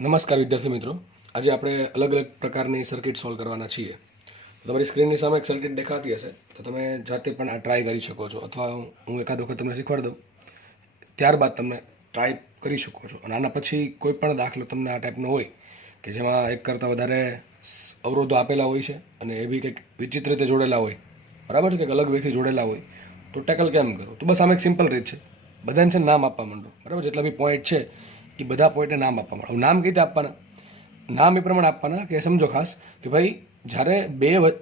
નમસ્કાર વિદ્યાર્થી મિત્રો, આજે આપણે અલગ અલગ પ્રકારની સર્કિટ સોલ્વ કરવાના છીએ. તમારી સ્ક્રીનની સામે એક સર્કિટ દેખાતી હશે, તો તમે જાતે પણ આ ટ્રાય કરી શકો છો, અથવા હું એકાદ વખત તમને શીખવાડી દઉં, ત્યારબાદ તમે ટ્રાય કરી શકો છો. અને આના પછી કોઈ પણ દાખલો તમને આ ટાઈપનો હોય કે જેમાં એક કરતાં વધારે અવરોધો આપેલા હોય છે અને એ બી કંઈક વિચિત્ર રીતે જોડેલા હોય, બરાબર છે, કંઈક અલગ વેથી જોડેલા હોય, તો ટેકલ કેમ કરો? તો બસ આમાં એક સિમ્પલ રીત છે, બધાને છે નામ આપવા માંડો, બરાબર? જેટલા બી પોઈન્ટ છે એ બધા પોઈન્ટને નામ આપવા માંડો. નામ કઈ રીતે આપવાના? નામ એ પ્રમાણે આપવાના કે સમજો ખાસ કે ભાઈ જ્યારે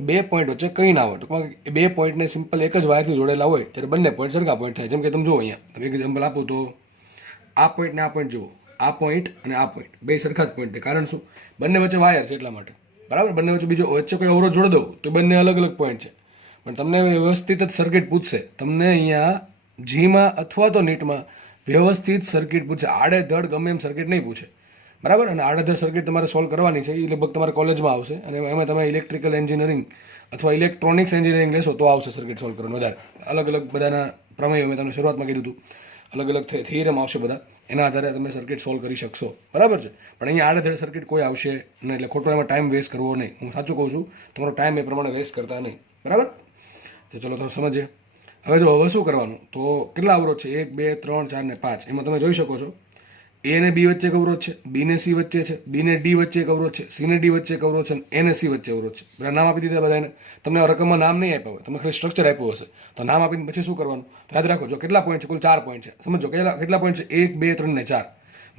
બે પોઈન્ટ વચ્ચે કંઈ ના હોય, ટૂંકમાં એ બે પોઈન્ટને સિમ્પલ એક જ વાયરથી જોડેલા હોય ત્યારે બંને પોઈન્ટ સરખા પોઈન્ટ થાય. જેમ કે તમે જુઓ અહીંયા, તમે એક એક્ઝામ્પલ આપું તો આ પોઈન્ટ ને આ પોઈન્ટ જુઓ, આ પોઈન્ટ અને આ પોઈન્ટ બે સરખા જ પોઈન્ટ થાય. કારણ શું? બંને વચ્ચે વાયર છે એટલા માટે, બરાબર? બંને વચ્ચે બીજો વચ્ચે કોઈ અવરોધ જોડી દઉં તો બંને અલગ અલગ પોઈન્ટ છે. પણ તમને વ્યવસ્થિત જ સર્કિટ પૂછશે, તમને અહીંયા જીમાં અથવા તો નીટમાં વ્યવસ્થિત સર્કિટ પૂછે, આડેધડ ગમે એમ સર્કિટ નહીં પૂછે, બરાબર? અને આડેધડ સર્કિટ તમારે સોલ્વ કરવાની છે, એ લગભગ તમારે કોલેજમાં આવશે, અને એમાં તમે ઇલેક્ટ્રિકલ એન્જિનિયરિંગ અથવા ઇલેક્ટ્રોનિક્સ એન્જિનિયરિંગ લેશો તો આવશે સર્કિટ સોલ્વ કરવાનું વધારે. અલગ અલગ બધાના પ્રમેયો મેં તમને શરૂઆતમાં કીધું હતું, અલગ અલગ થિયરમ આવશે બધા, એના આધારે તમે સર્કિટ સોલ્વ કરી શકશો, બરાબર છે? પણ અહીંયા આડેધડ સર્કિટ કોઈ આવશે નહીં, એટલે ખોટો એમાં ટાઈમ વેસ્ટ કરવો નહીં. હું સાચું કહું છું, તમારો ટાઈમ એ પ્રમાણે વેસ્ટ કરતા નહીં, બરાબર? તો ચલો તો સમજીએ. હવે શું કરવાનું? તો કેટલા અવરોધ છે? 1 2 3 4 ને 5. એમાં તમે જોઈ શકો છો એ ને બી વચ્ચે એક અવરોધ છે, બી ને સી વચ્ચે છે, બી ને ડી વચ્ચે એક અવરોધ છે, સી ને ડી વચ્ચે એક અવરોધ છે, એ ને સી વચ્ચે અવરોધ છે. બધા નામ આપી દીધા બધાને. તમને રકમમાં નામ નહીં આપ્યા હોય, તમને ખાલી સ્ટ્રક્ચર આપ્યું હશે, તો નામ આપીને પછી શું કરવાનું? યાદ રાખો, જો કેટલા પોઈન્ટ છે? કુલ 4 પોઈન્ટ છે. સમજો કેટલા પોઈન્ટ છે? 1 2 3 ને 4.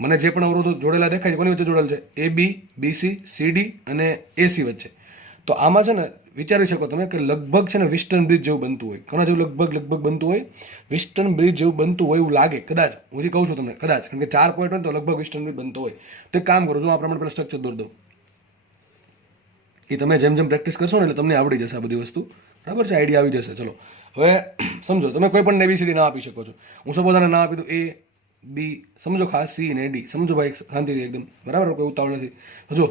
મને જે પણ અવરોધો જોડેલા દેખાય છે, કોની વચ્ચે જોડેલ છે? એ બી, બી સી, સી ડી અને એ સી વચ્ચે. તો આમાં છે ને વિચારી શકો તમે કે લગભગ છે ને વિસ્ટર્ન બ્રિજ જેવું બનતું હોય. ઘણા જેવું લગભગ બનતું હોય, વિસ્ટર્ન બ્રિજ જેવું બનતું હોય એવું લાગે કદાચ. હું જે કહું છું તમને, કદાચ, કારણ કે 4 પોઈન્ટ હોય તો લગભગ વિસ્ટર્ન બ્રિજ બનતો હોય. તો એક કામ કરો, જો આ પ્રમાણે પેલા સ્ટ્રક્ચર દોરી દઉં. એ તમે જેમ જેમ પ્રેક્ટિસ કરશો ને એટલે તમને આવડી જશે આ બધી વસ્તુ, બરાબર છે? આઈડિયા આવી જશે. ચલો હવે સમજો, તમે કોઈ પણ એબીસીડી ના આપી શકો છો. હું સપોઝ આને ના આપી દઉં, એ બી, સમજો ખાસ સી ને ડી, સમજો ભાઈ શાંતિથી એકદમ, બરાબર? કોઈ ઉતાવળ નથી. તો જો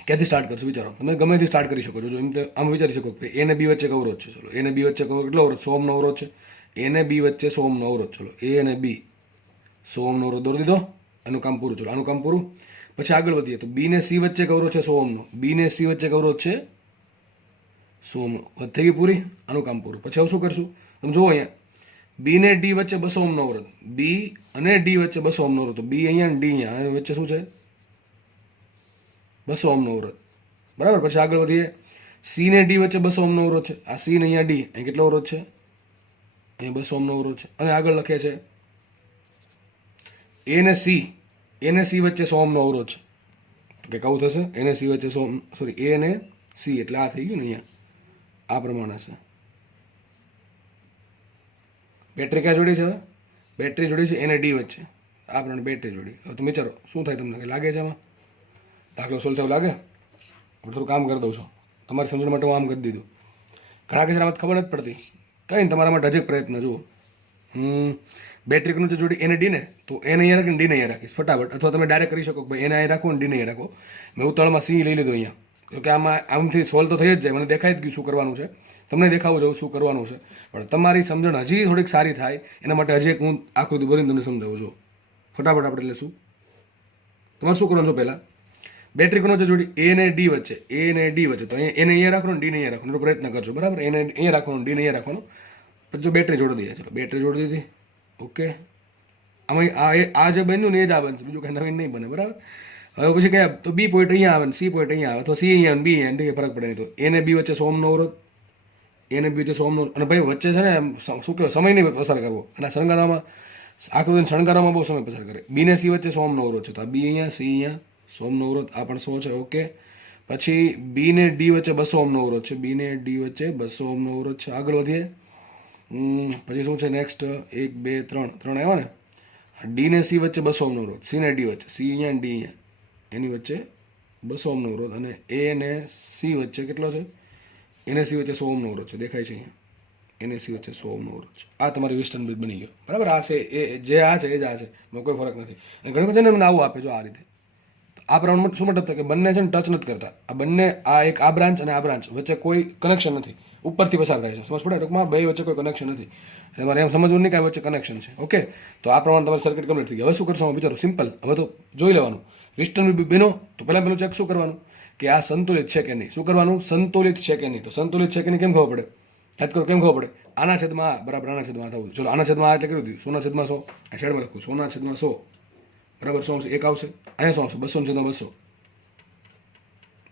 ક્યાંથી સ્ટાર્ટ કરશો વિચારો, તમે ગમે તે સ્ટાર્ટ કરી શકો છો. જો એમ તો આમ વિચારી શકો કે એ ને બી વચ્ચે એક અવરોધ છે. ચલો એ ને બી વચ્ચે કેટલો અવરોધ? 100 ઓહ્મનો અવરોધ છે. એ ને બી વચ્ચે 100 ઓહ્મનો અવરોધ. ચલો એ અને બી 100 ઓહ્મનો અવરોધ દોરી દીધો. આનું કામ પૂરું. ચલો આનું કામ પૂરું. પછી આગળ વધીએ તો બી ને સી વચ્ચે એક અવરોધ છે 100 ઓહ્મનો. બી ને સી વચ્ચે એક અવરોધ છે 100 ઓહ્મનો. થઈ ગઈ પૂરી. આનું કામ પૂરું. પછી હવે શું કરશું? તમે જુઓ અહીંયા, બી ને ડી વચ્ચે 200 ઓહ્મનો અવરોધ, બી અને ડી વચ્ચે 200 ઓહ્મનો અવરોધ. તો બી અહીંયા અને ડી અહીંયા, આની વચ્ચે શું છે? 200 ઓહ્મનો અવરોધ, બરાબર? પછી આગળ વધીએ, સી ને ડી વચ્ચે 200 ઓહ્મનો અવરોધ છે. આ સી ને અહીંયા ડી, અહીં કેટલો અવરોધ છે? અહીંયા 200 ઓહ્મનો અવરોધ છે. અને આગળ લખે છે એ ને સી વચ્ચે 100 ઓહ્મનો અવરોધ છે. કે કહું થશે એ ને સી વચ્ચે 100, સોરી, એ ને સી એટલે આ થઈ ગયું ને, અહીંયા આ પ્રમાણે છે. બેટરી ક્યાં જોડી છે? બેટરી જોડી છે એને ડી વચ્ચે, આ પ્રમાણે બેટરી જોડી. હવે તમે વિચારો શું થાય? તમને લાગે છે આમાં દાખલો સોલ્વ થયો લાગે? આપણે થોડું કામ કરી દઉં છું તમારી સમજણ માટે. હું આમ કરી દીધું. ઘણા કે આમાં ખબર નથી પડતી, કંઈ નહીં, તમારા માટે હજી પ્રયત્ન. જુઓ, બેટરી કનું જોડી એને ડી ને, તો એને અહીંયા રાખીને ડીને અહીંયા રાખીશ ફટાફટ. અથવા તમે ડાયરેક્ટ કરી શકો કે ભાઈ એને અહીં રાખો ને ડીને અહીંયા રાખો. મેં ઉતાળમાં સી લઈ લીધો અહીંયા, કે આમાં આમથી સોલ્વ તો થઈ જ જાય, મને દેખાઈ જ ગયું શું કરવાનું છે. તમને દેખાવું જવું શું કરવાનું છે, પણ તમારી સમજણ હજી થોડીક સારી થાય એના માટે હજી એક હું આકૃતિ ભરીને તમને સમજાવું છું. ફટાફટ આપણે લેશું. તમારે શું કરવાનું છે? પહેલાં બેટરી કોનો છે જોડી? એ ને ડી વચ્ચે, એ ને ડી વચ્ચે. તો અહીંયા એને અહીંયા રાખવાનું, ડીને અહીંયા રાખવાનો પ્રયત્ન કરજો, બરાબર? એને અહીંયા રાખવાનું, ડીને અહીંયા રાખવાનું. પછી જો બેટરી જોડી દઈએ. ચલો બેટરી જોડી દીધી, ઓકે. આમાં આ જે બન્યું ને એ જ આ બનશે, બીજું કાંઈ નવીન નહીં બને, બરાબર? હવે પછી કયા? તો બી પોઈન્ટ અહીંયા આવે ને સી પોઈન્ટ અહીંયા આવે, અથવા સી અહીંયા અને બી અહીંયા, કંઈ ફરક પડે નહીં. તો એને બી વચ્ચે 100 ઓહ્મનો અવરોધ, એને બી વચ્ચે 100 ઓહ્મનો. અને ભાઈ વચ્ચે છે ને શું કહેવાય, સમય નહીં પસાર કરવો. અને શણગારવામાં, આકૃતિને શણગારવામાં બહુ સમય પસાર કરે. બી ને સી વચ્ચે 100 ઓહ્મનો અવરોધ છે, તો આ બી અહીંયા, સી અહીંયા, 100 ઓહ્મનો અવરોધ, આ પણ 100 છે, ઓકે. પછી બી ને ડી વચ્ચે 200 ઓહ્મનો અવરોધ છે, બી ને ડી વચ્ચે 200 ઓહ્મનો અવરોધ છે. આગળ વધીએ. પછી શું છે નેક્સ્ટ? 1 2 3 આવ્યો ને. ડી ને સી વચ્ચે 200 ઓહ્મનો અવરોધ, સી ને ડી વચ્ચે, સી અહીંયા ડી અહીંયા, એની વચ્ચે 200 ઓહ્મનો અવરોધ. અને એ ને સી વચ્ચે કેટલો છે? એને સી વચ્ચે 100 ઓહ્મનો અવરોધ છે, દેખાય છે અહીંયા. એને સી વચ્ચે 100 ઓહ્મનો અવરોધ છે. આ તમારી વેસ્ટર્ન બ્રિજ બની ગયો, બરાબર? આ છે એ જે આ છે એ જ આ છે, એમાં કોઈ ફરક નથી. અને ઘણી વખત મને આવું આપે જો આ રીતે. આ પ્રમાણે શું મતલબ થાય કે બંને છે ને ટચ નથી કરતા. આ બંને, આ એક આ બ્રાન્ચ અને આ બ્રાન્ચ વચ્ચે કોઈ કનેક્શન નથી. ઉપરથી પસાર થાય છે. સમજ પડે? ટૂંકમાં બે વચ્ચે કોઈ કનેક્શન નથી. એટલે મારે એમ સમજવું નહીં કે આ વચ્ચે કનેક્શન છે. ઓકે, તો આ પ્રમાણે તમારી સર્કિટ કમ્પ્લીટ થઈ ગઈ. હવે શું કરશો વિચારો? સિમ્પલ. હવે તો જોઈ લેવાનું વિસ્ટર્ન બનો તો પહેલું ચેક શું કરવાનું કે આ સંતુલિત છે કે નહીં. શું કરવાનું? સંતુલિત છે કે નહીં. તો સંતુલિત છે કે નહીં કેમ ખબર પડે? યાદ કરો, કેમ ખબર પડે? આના છેદમાં આ બરાબર આના છેદમાં થવું. ચલો આના છેદમાં આ એટલે કર્યું હતું 100 છેદમાં 100. આ સાઈડમાં લખું 100 છેદમાં 100 બરાબર 100 આવશે. એક આવશે અહીંયા 100 આવશે. 200 છેદમાં 200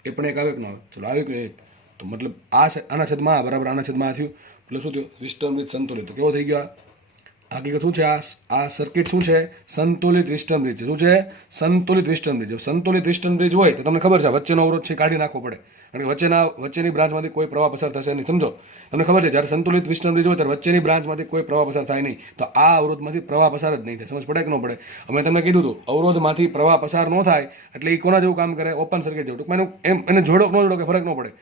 એ પણ એક આવે કે ના આવે? ચલો આવ્યું કે તો મતલબ આના છેદમાં આ બરાબર આના છેદમાં આ થયું એટલે શું થયું? વિસ્ટર્ન બ્રિજ સંતુલિત. તો કેવો થઈ ગયો? હકીકત શું છે? આ સર્કિટ શું છે? સંતુલિત વિસ્ટર્ન બ્રિજ છે. શું છે? સંતુલિત વિસ્ટર્ન બ્રિજ. સંતુલિત વિસ્ટર્ન બ્રિજ હોય તો તમને ખબર છે વચ્ચેનો અવરોધ છે કાઢી નાખવો પડે, કારણ કે વચ્ચેની બ્રાન્ચમાંથી કોઈ પ્રવાહ પસાર થશે નહીં. સમજો? તમને ખબર છે જ્યારે સંતુલિત વિસ્ટર્ન બ્રિજ હોય ત્યારે વચ્ચેની બ્રાન્ચમાંથી કોઈ પ્રવાહ પસાર થાય નહીં. તો આ અવરોધમાંથી પ્રવાહ પસાર જ નહીં થાય. સમજ પડે કે ન પડે? અમે તમને કીધું હતું અવરોધમાંથી પ્રવાહ પસાર ન થાય એટલે એ કોના જેવું કામ કરે? ઓપન સર્કિટ જેવું. ટૂંકમાં એમ એને જોડો ન જોડો કે ફરક ન પડે.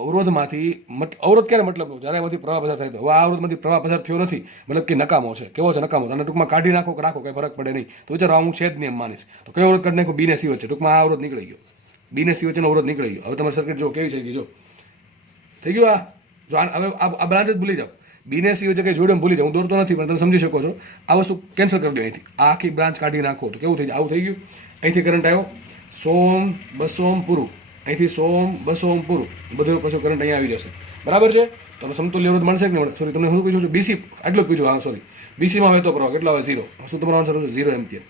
અવરોધમાંથી અવરોધ ક્યારે મતલબ જ્યારે એમાંથી પ્રવાહ પસાર થાય તો હવે આ અવરોધમાંથી પ્રવાહ પસાર થયો નથી મતલબ કે નકામો છે. કેવો છે? નકામો. અને ટૂંકમાં કાઢી નાખો કે રાખો કંઈ ફરક પડે નહીં. તો વિચારો હું છે જ નહીં એમ માનીશ તો કયો અવરોધ કાઢી નાખો? બી ને સી વચ્ચે. ટૂંકમાં આ અવરોધ નીકળી ગયો. બી ને સી વચ્ચેનો અવરોધ નીકળી ગયો. હવે તમારી સર્કિટ જો કેવી થઈ ગઈ? જો થઈ ગયું. જો હવે આ બ્રાન્ચ જ ભૂલી જાઓ. બી ને સી વચ્ચે કંઈ જોડે ભૂલી જાઓ. હું દોરતો નથી પણ તમે સમજી શકો છો. આ વસ્તુ કેન્સલ કરી દો અહીંથી. આ આખી બ્રાન્ચ કાઢી નાખો તો કેવું થઈ જાય? આવું થઈ ગયું. અહીંથી કરંટ આવ્યો 100 200 પૂરું. અહીંથી 100 200 પૂરું. બધું પછી કરંટ અહીંયા આવી જશે. બરાબર છે? તો સમતુલ્ય અવરોધ મળશે કે નહીં મળે? સોરી, તમને શું પૂછ્યું છે? બીસી આટલું જ પૂછ્યું. હા સોરી, બીસીમાં વહેતો પ્રવાહ કેટલો આવે? 0. શું તમારો આન્સર છે? 0 એમ્પિયર.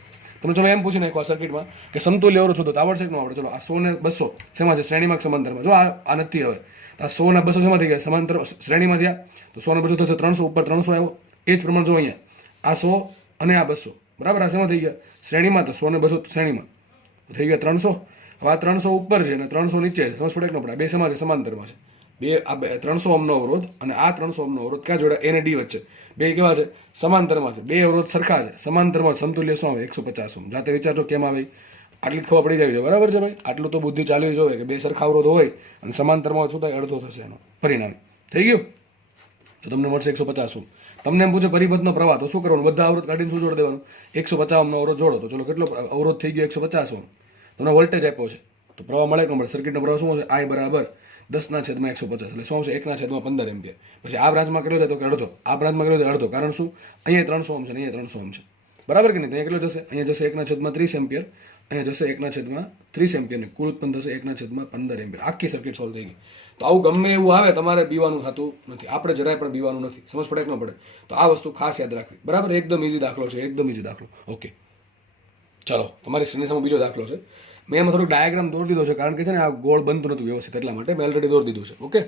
તમે ચલો એમ પૂછી નાખો આ સર્કિટમાં કે સમતુલ્ય અવરોધ શોધો તો આવડશે કે ન આવડે? ચલો આ 100 ને 200 શેમાં છે? શ્રેણીમાં સમાંતરમાં. જો આ નથી. હવે આ 100 ને 200 શેમાં થઈ ગયા? સમાંતર શ્રેણીમાં થયા. તો 100 ને 200 થશે 300 ઉપર 300 આવ્યો. એ જ પ્રમાણે જો અહીંયા આ 100 અને આ 200 બરાબર આ શેમાં થઈ ગયા? શ્રેણીમાં. તો 100 ને 200 શ્રેણીમાં થઈ ગયા 300. હવે આ 300 ઉપર છે અને 300 નીચે છે. સમજ પડે કે ન પડે? બે શેમાં છે? સમાંતરમાં છે. બે 300 ઓહ્મનો અવરોધ અને આ 300 ઓહ્મનો અવરોધ ક્યાં જોડે? એ ને ડી વચ્ચે. બે કેવા છે? સમાંતરમાં છે. બે અવરોધ સરખા છે. સમાંતરમાં સમતુલ્ય શું આવે? 150 ઓહ્મ. જાતે વિચારજો કેમ આવે? આટલી ખબર પડી જાય છે. બરાબર છે ભાઈ? આટલું તો બુદ્ધિ ચાલવી જોઈએ કે બે સરખા અવરોધ હોય અને સમાંતરમાં શું થાય? અડધો થશે એનો પરિણામ. થઈ ગયું? તો તમને મળશે 150 ઓહ્મ. તમને એમ પૂછે પરિપથનો પ્રવાહ તો શું કરવાનું? બધા અવરોધ કાઢીને શું જોડી દેવાનું? 150 ઓહ્મનો અવરોધ જોડો. તો ચલો કેટલો અવરોધ થઈ ગયો? 150 ઓહ્મ. તમને વોલ્ટેજ આપ્યો છે તો પ્રવાહ મળે કે મળે? સર્કિટનો પ્રવાહ શું હશે? I બરાબર 10/150 એટલે શું આવશે? 1/15 એમ્પિયર. પછી આ બ્રાન્ચમાં કેટલો થાય? તો કે અડધો. આ બ્રાન્ચમાં કેટલો થાય? અડધો. કારણ શું? અહીંયા 300 ઓહ્મ છે ને અહીંયા 300 ઓહ્મ છે. બરાબર કે નહીં? અહીંયા કેટલો જશે? અહીંયા જશે 1/30 એમ્પિયર. અહીંયા જશે 1/30 એમ્પિયર. કુલ ઉત્પન્ન થશે 1/15 એમ્પિયર. આખી સર્કિટ સોલ્વ થઈ ગઈ. તો આવું ગમે એવું આવે તમારે બીવાનું થતું નથી. આપણે જરાય પણ બીવાનું નથી. સમજ પડે કે ન પડે? તો આ વસ્તુ ખાસ યાદ રાખવી. બરાબર? એકદમ ઇઝી દાખલો છે. એકદમ ઇઝી દાખલો. ઓકે, ચલો તમારી સ્ક્રીન સામે બીજો દાખલો છે. મેં એમાં થોડુંક ડાયાગ્રામ દોરી દીધો છે કારણ કે છે ને આ ગોળ બનતું નતું વ્યવસ્થિત એટલા માટે મેં ઓલરેડી દોરી દીધું છે. ઓકે,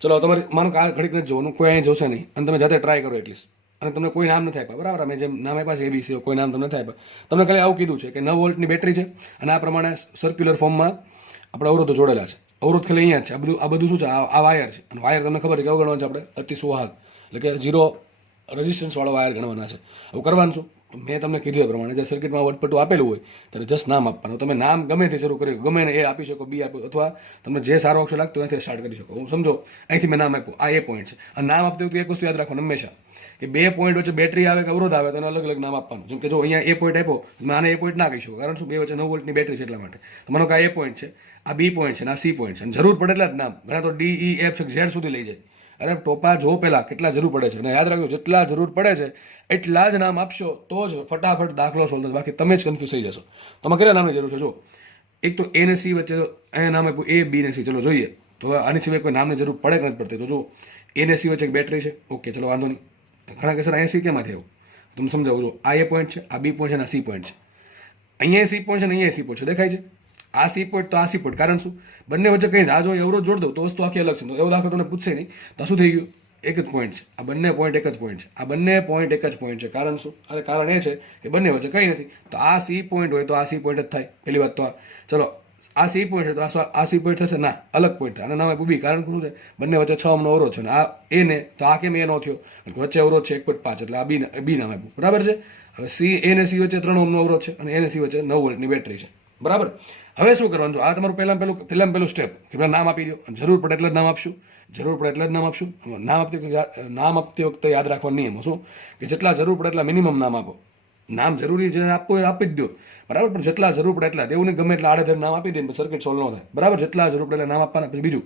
ચલો તમારે માનો કે આ ઘડીક નથી જોવાનું, કોઈ અહીં જોશે નહીં અને તમે જાતે ટ્રાય કરો એટલીસ્ટ. અને તમને કોઈ નામ નથી આપ્યા. બરાબર? મેં જેમ નામ આપ્યા છે એબીસી કોઈ નામ તમને નથી આપ્યા. તમને ખાલી આવું કીધું છે કે 9 વોલ્ટની બેટરી છે અને આ પ્રમાણે સર્ક્યુલર ફોર્મમાં આપણે અવરોધો જોડેલા છે. અવરોધ ખાલી અહીંયા જ છે. આ બધું શું છે? આ વાયર છે. અને વાયર તમને ખબર છે કેવો ગણવાનો છે? આપણે અતિ સુવાહક એટલે કે 0 રેઝિસ્ટન્સ વાળો વાયર ગણવાના છે. હવે કરવાનું શું? મેં તમને કીધું એ પ્રમાણે જે સર્કિટમાં વટપટું આપેલું હોય ત્યારે જસ્ટ નામ આપવાનું. તમે નામ ગમે તે શરૂ કર્યું, ગમે એને એ આપી શકો, બી આપો, અથવા તમને જે સારો અક્ષર લાગતો હોય ત્યાંથી સ્ટાર્ટ કરી શકો. હું સમજો અહીંથી મેં નામ આપ્યું, આ એ પોઈન્ટ છે. આ નામ આપતી વખતે એક વસ્તુ યાદ રાખવાનું હંમેશા કે બે પોઈન્ટ વચ્ચે બેટરી આવે કે અવરોધ આવે તો એને અલગ અલગ નામ આપવાનું. જેમ કે જો અહીંયા એ પોઈન્ટ આપ્યો, મેં આને એ પોઈન્ટ ના કહી શકું કારણ શું? બે વચ્ચે 9 વોલ્ટની બેટરી છે એટલા માટે. તો માનો કે આ એ પોઈન્ટ છે, આ બી પોઈન્ટ છે, આ સી પોઈન્ટ છે. અને જરૂર પડે એટલા જ નામ. ઘણા તો ડી ઈ એફ ઝેડ સુધી લઈ જાય. અરે ટોપા જો પહેલાં કેટલા જરૂર પડે છે અને યાદ રાખજો જેટલા જરૂર પડે છે એટલા જ નામ આપશો તો જ ફટાફટ દાખલો સોલ્વ થશે. બાકી તમે જ કન્ફ્યુઝ થઈ જશો. તમારે કેટલા નામની જરૂર છે? જો એક તો એ ને સી વચ્ચે અહીંયા નામ આપ્યું એ બી ને સી. ચલો જોઈએ તો હવે આની સિવાય કોઈ નામની જરૂર પડે કે નથી પડતી? તો જો એ ને સી વચ્ચે એક બેટરી છે. ઓકે, ચલો વાંધો નહીં. ઘણા કે સર અહીંયા સી કેમાંથી આવ્યું? તમે સમજાવું. જો આ એ પોઈન્ટ છે, આ બી પોઈન્ટ છે અને આ સી પોઈન્ટ છે. અહીંયા સી પોઈન્ટ છે અને અહીંયા સી પોઈન્ટ છે. દેખાય છે? આ સી પોઈન્ટ તો આ સી પોઈન્ટ. કારણ શું? બંને વચ્ચે કંઈ આ જો અવરોધ જોડ દઉં તો વસ્તુ આખી અલગ છે. તો એવો દાખલો તમને પૂછશે નહીં. તો શું થઈ ગયું? એક જ પોઈન્ટ છે. આ બંને પોઈન્ટ એક જ પોઈન્ટ છે. આ બંને પોઈન્ટ એક જ પોઈન્ટ છે. કારણ શું? અરે કારણ એ છે કે બંને વચ્ચે કંઈ નથી. તો આ સી પોઈન્ટ હોય તો આ સી પોઈન્ટ જ થાય. પહેલી વાત તો આ. ચલો આ સી પોઈન્ટ છે તો આ સી પોઈન્ટ થશે? ના, અલગ પોઈન્ટ થાય. આના નામ આપ્યું બી. કારણ શું છે? બંને વચ્ચે 6 ઓહ્મનો અવરોધ છે. અને આ એ ને તો આ કેમ એ નો થયો? વચ્ચે અવરોધ છે 1.5 એટલે આ બી નામ આપ્યું. બરાબર છે? હવે સી એ ને સી વચ્ચે 3 ઓહ્મનો અવરોધ છે અને એ ને સી વચ્ચે 9 વોલ્ટની બેટરી છે. બરાબર? હવે શું કરવાનું? આ તમારું પહેલાં સ્ટેપ કે પેલા નામ આપી દો. જરૂર પડે એટલે જ નામ આપશું. જરૂર પડે એટલે જ નામ આપશું. નામ આપતી વખતે યાદ રાખવાનો નિયમ શું કે જેટલા જરૂર પડે એટલા મિનિમમ નામ આપો. નામ જરૂરી જેને આપવું હોય આપી જ દો. બરાબર? પણ જેટલા જરૂર પડે એટલા. એવું નહીં ગમે એટલા આડેધડ નામ આપી દે સર્કિટ સોલ્વ ન થાય. બરાબર? જેટલા જરૂર પડે એટલા નામ આપવાના. પછી બીજું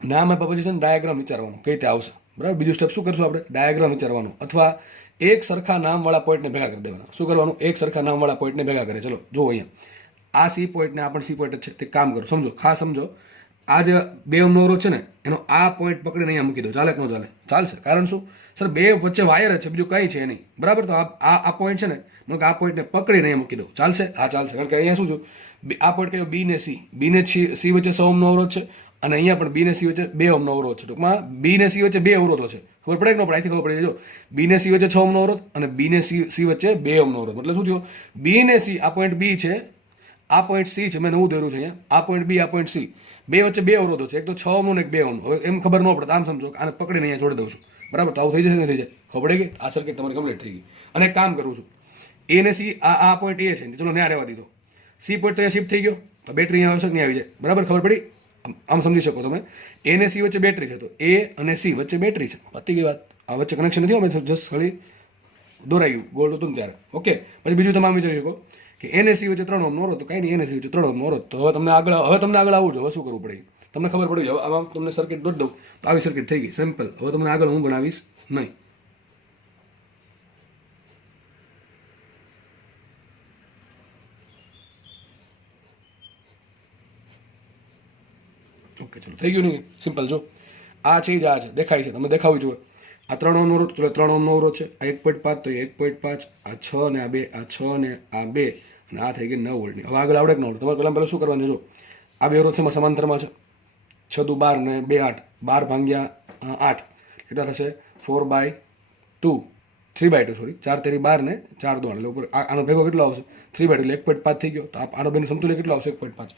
નામ આપ્યા પછી છે ને ડાયાગ્રામ વિચારવાનું કઈ રીતે આવશે, બરાબર. બીજું સ્ટેપ શું કરશું આપણે? ડાયાગ્રામ વિચારવાનું, અથવા એક સરખા નામવાળા પોઈન્ટને ભેગા કરી દેવાના. શું કરવાનું? એક સરખા નામવાળા પોઈન્ટને ભેગા કરે. ચલો જુઓ અહીંયા આ સી પોઈન્ટ ને આ પણ સી પોઈન્ટ છે. તે કામ કરો, સમજો, ખાસ સમજો. આ જે 2 ઓહ્મનો અવરોધ છે ને એનો આ પોઈન્ટ પકડીને અહીંયા મૂકી દો. ચાલે કે ન ચાલે? ચાલશે. કારણ શું? સર 2 વચ્ચે વાયર જ છે, બીજું કંઈ છે નહીં, બરાબર. તો આ પોઈન્ટ છે ને, મને આ પોઈન્ટને પકડીને અહીંયા મૂકી દો. ચાલશે? હા ચાલશે. કારણ કે અહીંયા શું છે, આ પોઈન્ટ કયો? બી ને સી. બી ને સી વચ્ચે 100 ઓહ્મનો અવરોધ છે, અને અહીંયા પણ બી ને સી વચ્ચે 2 ઓહ્મનો અવરોધ છે. ટૂંકમાં બી ને સી વચ્ચે 2 અવરોધો છે. ખબર પડે કે ન પડે? અહીંથી ખબર પડી. જો બી ને સી વચ્ચે 6 ઓહ્મનો અવરોધ અને બી ને સી વચ્ચે 2 ઓહ્મનો અવરોધ. મતલબ શું થયું? બી ને સી, આ પોઈન્ટ બી છે, આ પોઈન્ટ સી છે, મેં નવું દોર્યું છે અહીંયા. આ પોઈન્ટ બી, આ પોઈન્ટ સી, 2 વચ્ચે 2 અવરોધો છે. એક તો 6 ઓહ્મનો અને એક 2 ઓહ્મનો. હવે એમ ખબર ન પડે, આમ સમજો, આને પકડીને અહીંયા જોડી દઉં છું, બરાબર. તો આવું થઈ જશે ને? થઈ જાય. ખબર પડી ગઈ? આ સર્કિટ તમારી કમ્પ્લીટ થઈ ગઈ. અને એક કામ કરું છું, એ ને સી, આ પોઈન્ટ એ છે, ચલો ત્યાં રહેવા દીધો. સી પોઈન્ટ તો અહીંયા શિફ્ટ થઈ ગયો, તો બેટરી અહીંયા આવશે, નહીં આવી જાય, બરાબર. ખબર પડી? આમ સમજી શકો તમે. એ ને સી વચ્ચે બેટરી છે, તો એ અને સી વચ્ચે બેટરી છે. પતી ગઈ વાત. આ વચ્ચે કનેક્શન નથી, અમે જસ્ટ ખાલી દોરાયું, ગોળ હતું ને ત્યારે. ઓકે. પછી બીજું તમે આમ વિચારી શકો કે એને સી વચ્ચે 3 ઓહ્મનો અવરોધ, તો કંઈ નહીં, એને સી વચ્ચે 3 ઓહ્મનો અવરોધ. તો હવે તમને આગળ આવવું જોઈએ. હવે શું કરવું પડે તમને ખબર પડી. હવે આમાં તમને સર્કિટ દોરી દઉં તો આવી સર્કિટ થઈ ગઈ, સિમ્પલ. હવે તમને આગળ હું ભણાવીશ નહીં. ઓકે ચલો, થઈ ગયું નહીં? સિમ્પલ. જો આ છે જ, આ છે, દેખાય છે, તમે દેખાવું જોઈએ. આ 3 ઓહ્મનો અવરોધ, ચલો 3 ઓહ્મનો અવરોધ છે. આ 1.5, તો 1.5, આ 6 ને આ 2, આ 6 ને આ 2, અને આ થઈ ગઈ 9 વોલ્ટની. હવે આગળ આવડે કે ન આવડે? તમારે પહેલાં શું કરવાનું? જો આ 2 અવરોધ છે, સમાંતરમાં છે. 6 દુ 12 ને 2 8, 12 ભાગ્યા 8 કેટલા થશે? 4/2, 3/2, સોરી, 4 તેરી 12 ને 4 2 8, એટલે ઉપર આનો ભેગો કેટલો આવશે? 3/2, એટલે 1.5 થઈ ગયો. તો આનો બેનો સમતુલ્ય કેટલો આવશે? 1.5.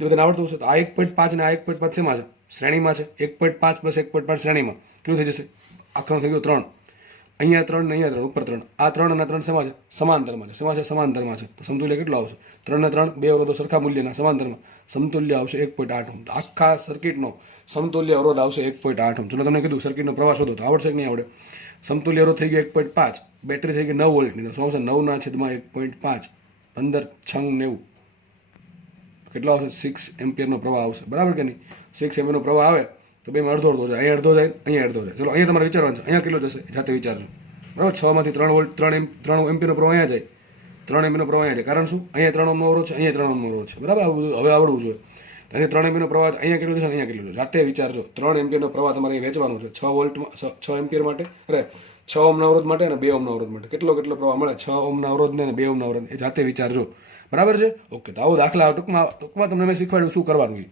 એ બધાને આવડતું હશે. તો આ 1.5 ને આ 1.5 શેમાં છે? શ્રેણીમાં છે. 1.5 પ્લસ 1.5 શ્રેણીમાં કેટલું થઈ જશે? આખરો થઈ ગયો 3. અહીંયા 3 ને અહીંયા 3, ઉપર 3. આ 3 અને 3 શેમાં છે? સમાંતરમાં છે. શેમાં છે? સમાંતરમાં છે. તો સમતુલ્ય કેટલો આવશે? 3 ને 3, 2 અવરોધો સરખા મૂલ્યના સમાંતરમાં, સમતુલ્ય આવશે 1.8 ઓહ્મ. તો આખા સર્કિટનો સમતુલ્ય અવરોધ આવશે 1.8 ઓહ્મ. ચલો તમને કીધું સર્કિટનો પ્રવાહ શોધો, તો આવડશે કે નહીં આવડે? સમતુલ્ય અવરોધ થઈ ગયો 1.5, બેટરી થઈ ગઈ 9 વોલ્ટની. તો શું આવશે? 9/1.5, 15 6 90, કેટલો આવશે? 6 એમ્પિયરનો પ્રવાહ આવશે, બરાબર કે નહીં? 6 એમ્પિયરનો પ્રવાહ આવે તો બેમાં અડધો જાય. અહીંયા અડધો જાય, અહીંયા અડધો જાય. ચલો અહીંયા તમારે વિચારવાનું છે, અહીંયા કેટલો જશે? જાતે વિચારજો, બરાબર. 6 માંથી 3 વોલ્ટ, 3 એમ્પિયરનો પ્રવાહ અહીંયા જાય, 3 એમ્પિયરનો પ્રવાહ અહીંયા જાય. કારણ શું? અહીંયા 3 ઓહ્મનો અવરોધ છે, અહીંયા 3 ઓહ્મનો અવરોધ છે, બરાબર. હવે આવડવું જોઈએ. અહીંયા 3 એમ્પિયરનો પ્રવાહ અહીંયા કેટલો છે, અહીંયા કેટલો છે, જાતે વિચારજો. 3 એમ્પિયરનો પ્રવાહ તમારે અહીં વેચવાનો છે 6 વોલ્ટમાં, 6 એમ્પિયર માટે, અરે 6 ઓહ્મના અવરોધ માટે અને 2 ઓહ્મના અવરોધ માટે. કેટલો પ્રવાહ મળે? 6 ઓહ્મના અવરોધને અને 2 ઓહ્મના અવરોધ, એ જાતે વિચારજો, બરાબર છે? ઓકે. તો આવો દાખલા ટૂંકમાં તમને મેં શીખવાડ્યું શું કરવાનું.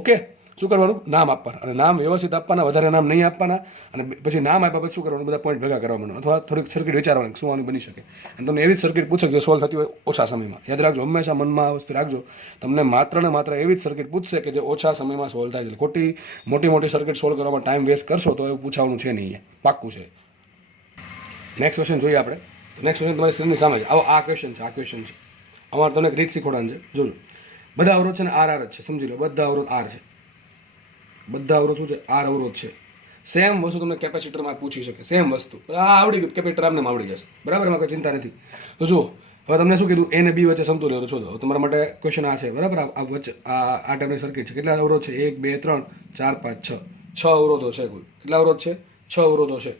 ઓકે, શું કરવાનું? નામ આપવાના, અને નામ વ્યવસ્થિત આપવાના, વધારે નામ નહીં આપવાના. અને પછી નામ આપ્યા પછી શું કરવાનું? બધા પોઈન્ટ ભેગા કરવાનું, અથવા થોડીક સર્કિટ વિચારવાની શું આની બની શકે. અને તમને એવી જ સર્કિટ પૂછે જે સોલ્વ થતી હોય ઓછા સમયમાં. યાદ રાખજો, હંમેશા મનમાં આ વસ્તુ રાખજો. તમને માત્ર ને માત્ર એવી જ સર્કિટ પૂછશે કે જે ઓછા સમયમાં સોલ્વ થાય છે. ખોટી મોટી સર્કિટ સોલ્વ કરવામાં ટાઈમ વેસ્ટ કરશો તો એવું પૂછવાનું છે નહીં, પાક્કું છે. નેક્સ્ટ ક્વેશ્ચન જોઈએ આપણે. નેક્સ્ટ ક્વેશ્ચન તમારી સ્ક્રીનની સામે છે. આવો આ ક્વેશ્ચન છે. અમારે તમને એક રીત શીખવાડવાની છે. જોજો, બધા અવરોધ છે ને આર જ છે, સમજી લો. બધા અવરોધ આર છે. બધા અવરોધ શું છે? આર અવરોધ છે. સેમ વસ્તુ તમને કેપેસિટરમાં પૂછી શકે, સેમ વસ્તુ. આ આવડી ગયું, કેપેસિટર આમને આવડી જશે, બરાબર. એમાં કોઈ ચિંતા નથી. તો જુઓ, હવે તમને શું કીધું? એ ને બી વચ્ચે સમતુલ્ય અવરોધ શોધો. તમારા માટે ક્વેશ્ચન આ છે, બરાબર. આ વચ્ચે આ ટાઈપની સર્કિટ છે. કેટલા અવરોધ છે? 1 2 3 4 5 6 અવરોધો છે કુલ. કેટલા અવરોધ છે? 6 અવરોધો છે.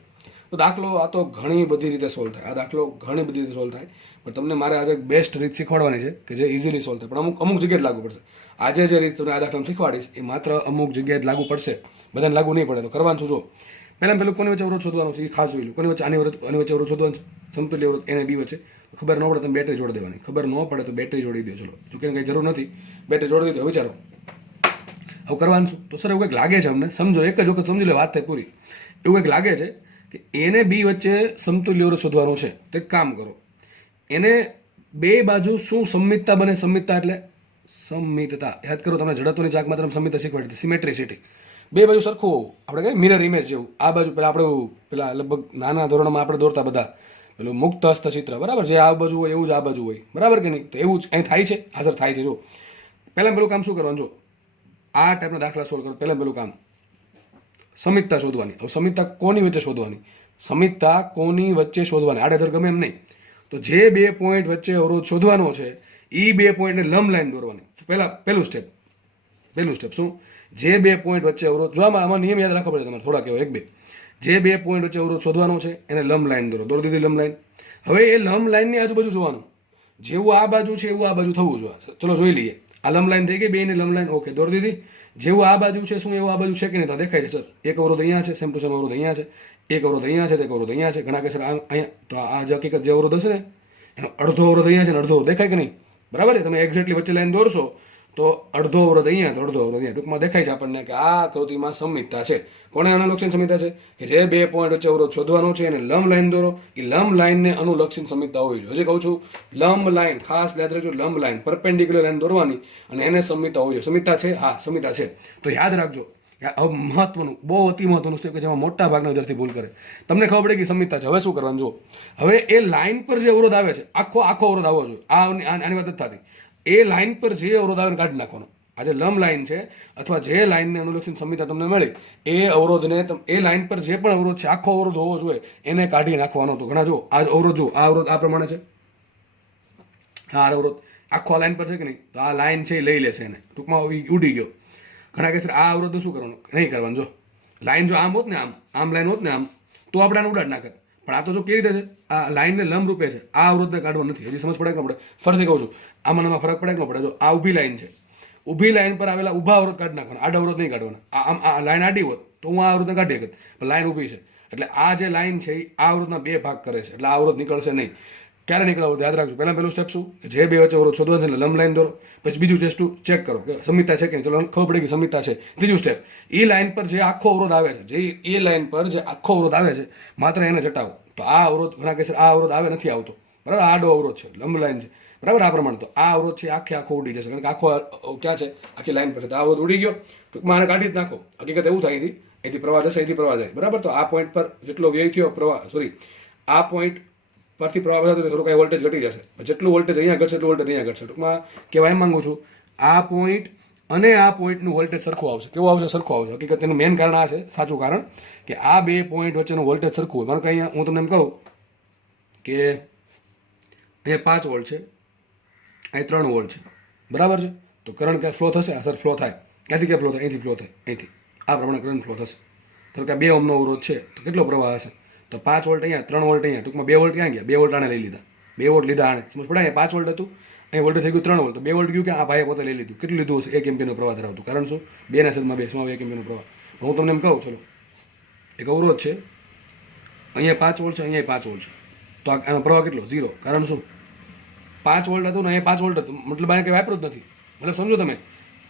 તો દાખલો આ તો ઘણી બધી રીતે સોલ્વ થાય. આ દાખલો ઘણી બધી રીતે સોલ્વ થાય, પણ તમને મારે આજે બેસ્ટ રીત શીખવાડવાની છે કે જે ઇઝીલી સોલ્વ થાય, પણ અમુક જગ્યાએ જ લાગુ પડશે. આજે જે રીત તમને આ દાખલામાં શીખવાડીશ એ માત્ર અમુક જગ્યાએ જ લાગુ પડશે, બધાને લાગુ નહીં પડે. તો કરવાનું શું? જો પહેલું કોની વચ્ચે અવરોધ શોધવાનો છે એ ખાસ જોઈ લો. કોની વચ્ચે? આની વચ્ચે અવરોધ શોધવાનો છે, સમતુલ્ય અવરોધ એને બી વચ્ચે. ખબર ન પડે તમે બેટરી જોડી દેવાની. ખબર ન પડે તો બેટરી જોડી દો. ચલો, જો કે કંઈ જરૂર નથી, બેટરી જોડી દીધો. વિચારો હવે કરવાનું શું? તો સર એવું કંઈક લાગે છે અમને, સમજો, એક જ વખત સમજી લો, વાત થાય પૂરી. એવું કંઈક લાગે છે કે એને બી વચ્ચે સમતુલ્ય અવરોધ શોધવાનું છે. તો એક કામ કરો, એને બે બાજુ શું સંમિતતા બને? સંમિતતા એટલે સંમિતતા. યાદ કરો, તમને જડત્વની ચાકમાં તમે સંમિતતા શીખવાડી હતી, સિમેટ્રિસિટી. બે બાજુ સરખું હોવું, આપણે કહીએ મિરર ઇમેજ જેવું. આ બાજુ પેલા લગભગ નાના ધોરણમાં આપણે દોરતા બધા પેલું મુક્ત હસ્ત ચિત્ર, બરાબર. જે આ બાજુ હોય એવું જ આ બાજુ હોય, બરાબર કે નહીં? તો એવું જ અહીં થાય છે, હાજર થાય છે. જો પહેલું કામ શું કરવાનું? જો આ ટાઈપના દાખલા સોલ્વ કરો. પહેલું કામ સમિતતા શોધવાની. હવે સમિતતા કોની વચ્ચે શોધવાની? સમિતતા કોની વચ્ચે શોધવાની? આડેધડ ગમે એમ નહીં. તો જે બે પોઈન્ટ વચ્ચે અવરોધ શોધવાનો છે એ બે પોઈન્ટને લંબ લાઈન દોરવાની. પહેલું સ્ટેપ શું? જે 2 પોઈન્ટ વચ્ચે અવરોધ, જો આમાં નિયમ યાદ રાખવો પડે તમારે થોડા કહેવાય, એક બે. જે 2 પોઈન્ટ વચ્ચે અવરોધ શોધવાનો છે એને લંબ લાઈન દોરી દીધી લંબ લાઈન. હવે એ લંબ લાઈનની આજુબાજુ જોવાનું, જેવું આ બાજુ છે એવું આ બાજુ થવું જોઈએ. ચલો જોઈ લઈએ. આ લંબ લાઈન થઈ ગઈ, બેની લંબ લાઈન ઓકે દોરી દીધી. જેવું આ બાજુ છે શું એવું આ બાજુ છે કે નહીં તો દેખાય છે. એક અવરોધ અહીંયા છે, સેમ ટુ સેમ અવરોધ અહીંયા છે, એક અવરોધ અહીંયા છે, એક અવરોધ અહીંયા છે. ઘણા કેસર અહીંયા તો આ જે હકીકત જે અવરોધ હશે ને એનો અડધો અવરોધ અહીંયા છે ને અડધો દેખાય કે નહીં, બરાબર છે. તમે એક્ઝેક્ટલી વચ્ચે લાઈન દોરશો તો અડધો અવરોધ અહીંયા તો અડધો અવરોધ અહીંયા, ટૂંકમાં દેખાય છે આપણને કે આ આકૃતિમાં સમમિતતા છે. કોને અનુલક્ષીને સમમિતતા છે? કે જે 2 પોઈન્ટ વચ્ચે અવરોધ શોધવાનો છે એને લંબ લાઈન દોરો. એ લંબ લાઈનને અનુલક્ષીને સમમિતતા હોવી જોઈએ. હજી કહું છું, લંબ લાઈન ખાસ યાદ રાખજો, લંબ લાઈન પરપેન્ડિક્યુલર લાઈન દોરવાની અને એને સમમિતતા હોવી જોઈએ. સમમિતતા છે? હા સમમિતતા છે. તો યાદ રાખજો, હવે મહત્વનું, બહુ અતિ મહત્વનું સ્ટેપ કે જેમાં મોટા ભાગના વિદ્યાર્થી ભૂલ કરે. તમને ખબર પડે કે સમમિતતા છે, હવે શું કરવાનું જો. હવે એ લાઈન પર જે અવરોધ આવે છે આખો અવરોધ આવવો જોઈએ. આની વાત નથી થતી. એ લાઈન પર જે અવરોધ આવે કાઢી નાખવાનો. આ જે લંબ લાઈન છે અથવા જે લાઈનને અનુલક્ષીને સમમિતતા તમને મળી એ અવરોધને, એ લાઈન પર જે પણ અવરોધ છે આખો અવરોધ હોવો જોઈએ એને કાઢી નાખવાનો. તો ઘણા જો આ અવરોધ જો, આ અવરોધ આ પ્રમાણે છે, આ અવરોધ આખો આ લાઈન પર છે કે નહીં, તો આ લાઈન છે એ લઈ લેશે એને, ટૂંકમાં ઉડી ગયો. ઘણા કહેશે આ અવરોધ શું કરવાનું, નહીં કરવાનું. જો લાઈન જો આમ હોત ને આમ લાઈન હોત ને આમ તો આપણે આને ઉડાડ નાખત. પણ આ તો જો કેવી રીતે છે, આ લાઈનને લંબ રૂપે છે, આ અવરોધને કાઢવા નથી. હજી સમજ પડે કે ન પડે? ફરીથી કહું છું, આમાં ફરક પડે કે ન પડે? જો આ ઊભી લાઈન છે, ઊભી લાઈન પર આવેલા ઊભા અવરોધ કાઢી નાખવાના, આડા અવરોધ નહીં કાઢવાના. આમ આ લાઈન આડી હોત તો હું આ અવરોધને કાઢી શકત, પણ લાઈન ઊભી છે એટલે આ જે લાઈન છે એ આ અવરોધના 2 ભાગ કરે છે, એટલે આ અવરોધ નીકળશે નહીં. ક્યારે નીકળે અવરોધ યાદ રાખજો. પહેલું સ્ટેપ શું, જે 2 વચ્ચે અવરોધ શોધવાનું છે એટલે લંબ લાઈન દોરો. પછી બીજું ટેસ્ટ ચેક કરો કે સમમિતતા છે કે નહીં. ચલો ખબર પડી કે સમમિતતા છે. ત્રીજું સ્ટેપ, એ લાઈન પર જે આખો અવરોધ આવે છે, જે એ લાઈન પર જે આખો અવરોધ આવે છે માત્ર એને જટાવો. તો આ અવરોધ, ઘણા કહેશે આ અવરોધ આવે નથી આવતો, બરાબર, આડો અવરોધ છે, લંબ લાઈન છે, બરાબર, આ પ્રમાણે. તો આ અવરોધ છે આખો ઉડી જશે, કારણ કે આખો ક્યાં છે, આખી લાઈન પર છે. તો આ અવરોધ ઉડી ગયો, ટૂંકમાં આને કાઢી જ નાખો. હકીકત એવું થાય અહીંથી પ્રવાહ જશે, અહીંથી પ્રવાહ જાય, બરાબર. તો આ પોઈન્ટ પર જેટલો વ્યય થયો પ્રવાહ, આ પોઈન્ટ પરથી પ્રવાહ વધે તો થોડું કાંઈ વોલ્ટેજ ઘટી જશે. જેટલું વોલ્ટેજ અહીંયા ઘટશે એટલું વોલ્ટેજ અહીંયા ઘટશે. ટૂંકમાં કહેવા એમ માંગુ છું, આ પોઈન્ટ અને આ પોઈન્ટનું વોલ્ટેજ સરખું આવશે. કેવું આવશે? સરખું આવશે. હકીકત એનું મેઇન કારણ આ છે, સાચું કારણ, કે આ 2 પોઈન્ટ વચ્ચેનું વોલ્ટેજ સરખું હોય. માનો કે અહીંયા હું તમને એમ કહું કે અહીંયા 5 વોલ્ટ છે, અહીં 3 વોલ્ટ છે, બરાબર છે. તો કરંટ ક્યાં ફ્લો થશે? સર ફ્લો થાય. ક્યાંથી ક્યાં ફ્લો થાય? અહીંથી ફ્લો થાય, અહીંથી આ પ્રમાણે કરંટ ફ્લો થશે. તો કે 2 ઓહ્મનો અવરોધ છે તો કેટલો પ્રવાહ હશે? તો 5 વોલ્ટ અહીંયા, 3 વોલ્ટ અહીંયા, ટૂંકમાં 2 વોલ્ટ ક્યાં ગયા? 2 વોલ્ટ આને લઈ લીધા, 2 વોલ્ટ લીધા આને. સમજ પડે? અહીંયા 5 વોલ્ટ હતું, અહીં વોલ્ટેજ થઈ ગયું 3 વોલ્ટ, તો 2 વોલ્ટ ગયું કે આ ભાઈએ પોતે લઈ લીધું. કેટલું લીધું હશે? 1 એમ્પિયરનો પ્રવાહ ધરાવતું. કારણ શું? 2/2 1 એમ્પિયરનો પ્રવાહ. હું તમને એમ કહું, ચલો એક અવરોધ છે, અહીંયા 5 વોલ્ટ છે, અહીંયા 5 વોલ્ટ છે, તો આનો પ્રવાહ કેટલો? 0. કારણ શું? 5 વોલ્ટ હતું ને અહીંયા 5 વોલ્ટ હતું, મતલબ આને કંઈ વાપરું જ નથી. મતલબ સમજો તમે,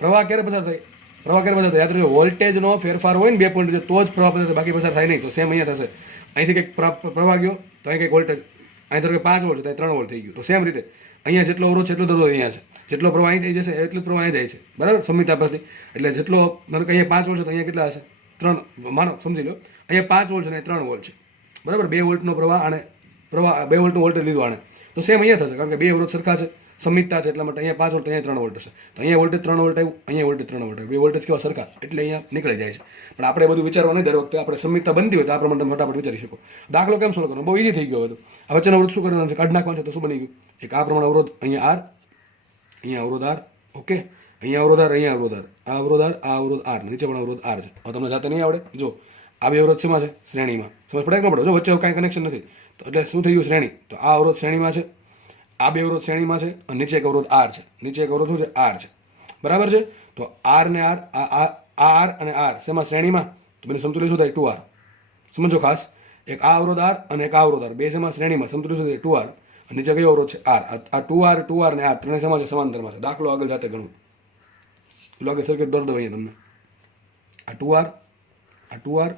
પ્રવાહ ક્યારે પસાર થાય? પ્રવાહ ક્યારે પસાર થાય? યાદ રાખજો, વોલ્ટેજનો ફેરફાર હોય ને 2 પોઈન્ટ તો જ પ્રવાહ પસાર થાય, બાકી પસાર થાય નહીં. તો સેમ અહીંયા થશે, અહીંથી કંઈક પ્રવાહ ગયો તો અહીં કંઈક વોલ્ટેજ, અહીં ધારો કે 5 વોલ્ટ છે, 3 વોલ્ટ થઈ ગયું. તો સેમ રીતે અહીંયા જેટલો અવરોધ છે એટલો જ અવરોધ અહીંયા છે, જેટલો પ્રવાહ અહીં થઈ જશે એટલું જ પ્રવાહ અહીં જાય છે, બરાબર, સમમિતતા પરથી. એટલે જેટલો, ધારો કે અહીંયા 5 વોલ્ટ છે તો અહીંયા કેટલા હશે? 3. માનો સમજી લો, અહીંયા 5 વોલ્ટ છે અને 3 વોલ્ટ છે, બરાબર. 2 વોલ્ટનો પ્રવાહ અને 2 વોલ્ટનું વોલ્ટેજ લીધું આને, તો સેમ અહીંયા થશે, કારણ કે 2 અવરોધ સરખા છે, સમમિતતા છે, એટલા માટે અહીંયા 5 વોલ્ટ, અહીંયા 3 વોલ્ટ હશે. તો અહીંયા વોલ્ટેજ 3 વોલ્ટ આવ્યું, અહીંયા વોલ્ટેજ 3 વોલ્ટ આવ્યું, 2 વોલ્ટેજ કેવા સરખા, એટલે અહીંયા નીકળી જાય છે. પણ આપણે બધું વિચારવા નહીં, દર વખતે આપણે સમમિતતા બનતી હોય તો આ પ્રમાણે તમે ફટાફટ વિચારી શકો. દાખલો કેમ સોલ્વ કરવાનો? બહુ ઇઝી થઈ ગયો બધું. આ વચ્ચેનો અવરોધ શું કરવાનો છે? કાઢી નાખવાનો છે. તો શું બની ગયું? એક આ પ્રમાણે અવરોધ, અહીંયા R, અહીંયા અવરોધ R, ઓકે, અહીંયા અવરોધ R, અહીંયા અવરોધ R, આ અવરોધ R, આ અવરોધ R, નીચે પણ અવરોધ R છે. હવે તમને જાતે નહીં આવડે. જો આ 2 અવરોધ શેમાં છે? શ્રેણીમાં. સમજ પડે કે ન પડે? જો વચ્ચે કાંઈ કનેક્શન નથી તો એટલે શું થઈ ગયું? શ્રેણી. તો આ અવરોધ શ્રેણીમાં છે, આ 2 અવરોધ શ્રેણીમાં છે, અને નીચે એક અવરોધ R છે, નીચે એક અવરોધ શું છે? R છે, બરાબર છે. તો R ને R, આ R અને R શેમાં? શ્રેણીમાં. તો બેનું સમતુલ્ય શું થાય? 2R. સમજો ખાસ, એક આ અવરોધ R અને એક આ અવરોધ R, 2 શેમાં? શ્રેણીમાં. સમતુલ્ય શું થાય? 2R. અને નીચે કયો અવરોધ છે? R. આ 2R ને R ત્રણે શેમાં છે? સમાંતરમાં છે. દાખલો આગળ જાતે ગણું, પેલું આગળ સર્કિટ દોર દો અહીંયા તમને. આ 2R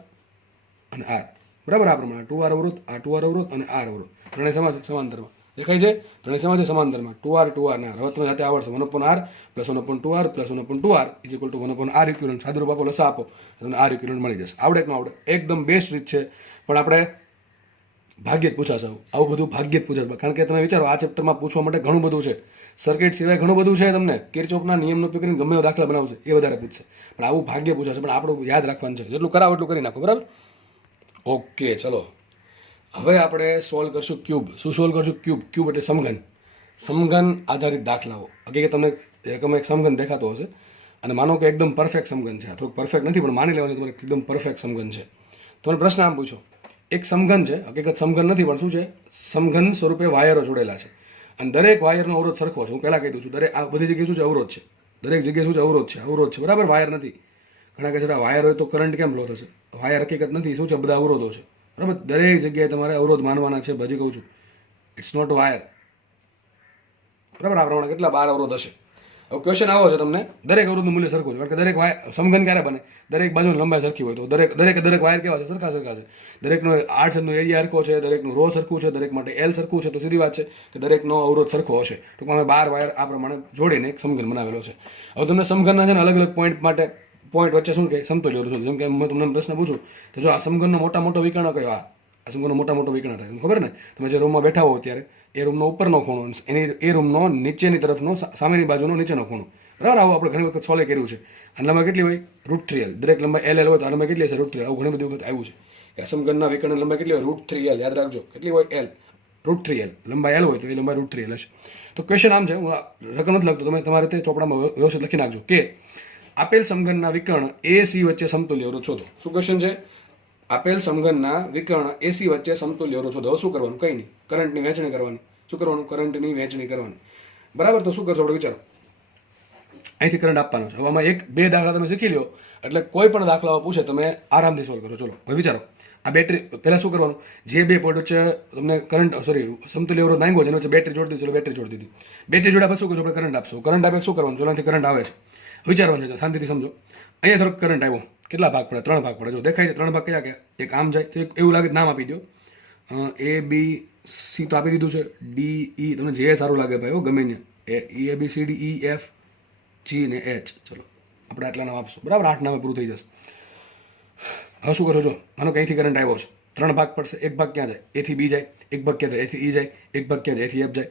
અને R, બરાબર, આ પ્રમાણે 2R અવરોધ, આ 2R અવરોધ અને R અવરોધ ત્રણે શેમાં છે? સમાંતરમાં. દેખાય છે? ત્રણે શેમાં છે? સમાંતરમાં. 2R ને R. હવે તમને જાતે આવડશે. 1/R + 1/2R + 1/2R = 1/R equivalent. સાદું રૂપ આપો, લસા આપો, તમને R ઇક્વિવેલન્ટ મળી જશે. આવડે કે ન આવડે? એકદમ બેસ્ટ રીત છે, પણ આપણે ભાગ્યે જ પૂછાશે આવું બધું, ભાગ્યે જ પૂછાશે. કારણ કે તમે વિચારો, આ ચેપ્ટરમાં પૂછવા માટે ઘણું બધું છે, સર્કિટ સિવાય ઘણું બધું છે. તમને કિર્ચોફના નિયમનો ઉપયોગ કરીને ગમે એવો દાખલા બનાવશે એ વધારે પૂછશે, પણ આવું ભાગ્યે પૂછાશે. પણ આપણું યાદ રાખવાનું છે, જેટલું કરાવો એટલું કરી નાખો, બરાબર. ઓકે, ચલો હવે આપણે સોલ્વ કરશું ક્યુબ. શું સોલ્વ કરશું? ક્યુબ એટલે સમઘન આધારિત દાખલાઓ. હકીકત તમને એક સમઘન દેખાતો હશે, અને માનો કે એકદમ પરફેક્ટ સમઘન છે, થોડુંક પરફેક્ટ નથી પણ માની લેવાનું તમારે એકદમ પરફેક્ટ સમઘન છે. તમને પ્રશ્ન આમ પૂછો, એક સમઘન છે, હકીકત સમઘન નથી પણ શું છે, સમઘન સ્વરૂપે વાયરો જોડેલા છે અને દરેક વાયરનો અવરોધ સરખો છે. હું પહેલાં કહી દઉં છું, દરેક આ બધી જગ્યાએ શું છે, અવરોધ છે. દરેક જગ્યાએ શું છે, અવરોધ છે, બરાબર, વાયર નથી. ઘણા કહે છે વાયર હોય તો કરંટ કેમ ફ્લો થશે? વાયર હકીકત નથી, શું છે, બધા અવરોધો છે, બરાબર. દરેક જગ્યાએ તમારે અવરોધ માનવાના છે. હજી કહું છું, ઇટ્સ નોટ વાયર, બરાબર. આ પ્રમાણે કેટલા 12 અવરોધ હશે. હવે ક્વેશ્ચન આવો છે તમને, દરેક અવરોધનું મૂલ્ય સરખું છે, કારણ કે દરેક વાયર સમઘન ક્યારે બને? દરેક બાજુની લંબાઈ સરખી હોય તો દરેક વાયર કેવા છે? સરખા છે. દરેકનો 8 છેદનો એરિયા સરખો છે, દરેકનું રો સરખું છે, દરેક માટે એલ સરખું છે, તો સીધી વાત છે કે દરેકનો અવરોધ સરખો હશે. ટૂંકમાં અમે 12 વાયર આ પ્રમાણે જોડીને એક સમઘન બનાવેલો છે. હવે તમને સમઘનના છે ને અલગ અલગ પોઈન્ટ વચ્ચે શું કે સમતુલ્ય અવરોધ, જેમ કે હું તમને પ્રશ્ન પૂછું તો જો આ સમઘનનો મોટો વિકર્ણ કયો? આ સમઘનનો મોટો વિકર્ણ થાય ખબર ને? તમે જે રૂમમાં બેઠા હો ત્યારે એ રૂમનો ઉપરનો ખૂણો, એ રૂમનો નીચેની તરફનો સામેની બાજુનો નીચેનો ખૂણો, બરાબર. આવું આપણે ઘણી વખત સોલ્વ કર્યું છે. અને લંબાઈ કેટલી હોય? √3L. દરેક લંબાઈ LL હોય તો આ લંબાઈ કેટલી હશે? √3L. આવું ઘણી બધી વખત આવ્યું છે. સમઘનના વિકર્ણની લંબાઈ કેટલી હોય? √3L. યાદ રાખજો, કેટલી હોય? L. √3L. લંબાઈ L હોય તો એ લંબાઈ √3L હશે. તો ક્વેશ્ચન આમ છે, હું રકમ નથી લખતો, તમે તમારે તે ચોપડામાં વ્યવસ્થિત લખી નાખજો કે આપેલ સમઘનના વિકર્ણ AC વચ્ચે સમતુલ્ય અવરોધ શોધો. શું ક્વેશ્ચન છે? આપેલ સમઘનના વિકર્ણ AC વચ્ચે સમતુલ્ય અવરોધ શોધો. હવે શું કરવાનું? કંઈ નહીં, કરંટની વહેંચણી કરવાની. શું કરવાનું? કરંટની વહેંચણી કરવાની, બરાબર. તો શું કરશો આપણે વિચારો, અહીંથી કરંટ આપવાનો છે. હવે આમાં 1-2 દાખલા તમે શીખી લો એટલે કોઈ પણ દાખલાઓ પૂછે તમે આરામથી સોલ્વ કરો. ચલો હવે વિચારો, આ બેટરી પહેલાં શું કરવાનું? જે 2 પોઈન્ટ વચ્ચે તમને સમતુલ્ય અવરોધ માંગ્યો છે એની વચ્ચે બેટરી જોડી દીધી. ચલો બેટરી જોડી દીધી. બેટરી જોડ્યા પછી શું કરશો? આપણે કરંટ આપશું. કરંટ આપે શું કરવાનું? ચલો અહીંથી કરંટ આવે છે, વિચારવાનું છે, શાંતિથી સમજો. અહીંયા થોડોક કરંટ આવ્યો, કેટલા ભાગ પડે? 3 ભાગ પડે. જો દેખાય છે 3 ભાગ કયા? એક આમ જાય તો એવું લાગે નામ આપી દો, ABC તો આપી દીધું છે, DE તમને જે સારું લાગે ભાઈ, હો ગમે ને, ABCDEF G ને H. ચલો આપણે આટલા નામ આપશું, બરાબર. 8 નામે પૂરું થઈ જશે. હવે શું કરો? જો માનો કે અહીંથી કરંટ આવ્યો છે, 3 ભાગ પડશે. એક ભાગ ક્યાં જાય? A થી B જાય. એક ભાગ ક્યાં જાય? A થી E જાય. એક ભાગ ક્યાં જાય? A થી F જાય.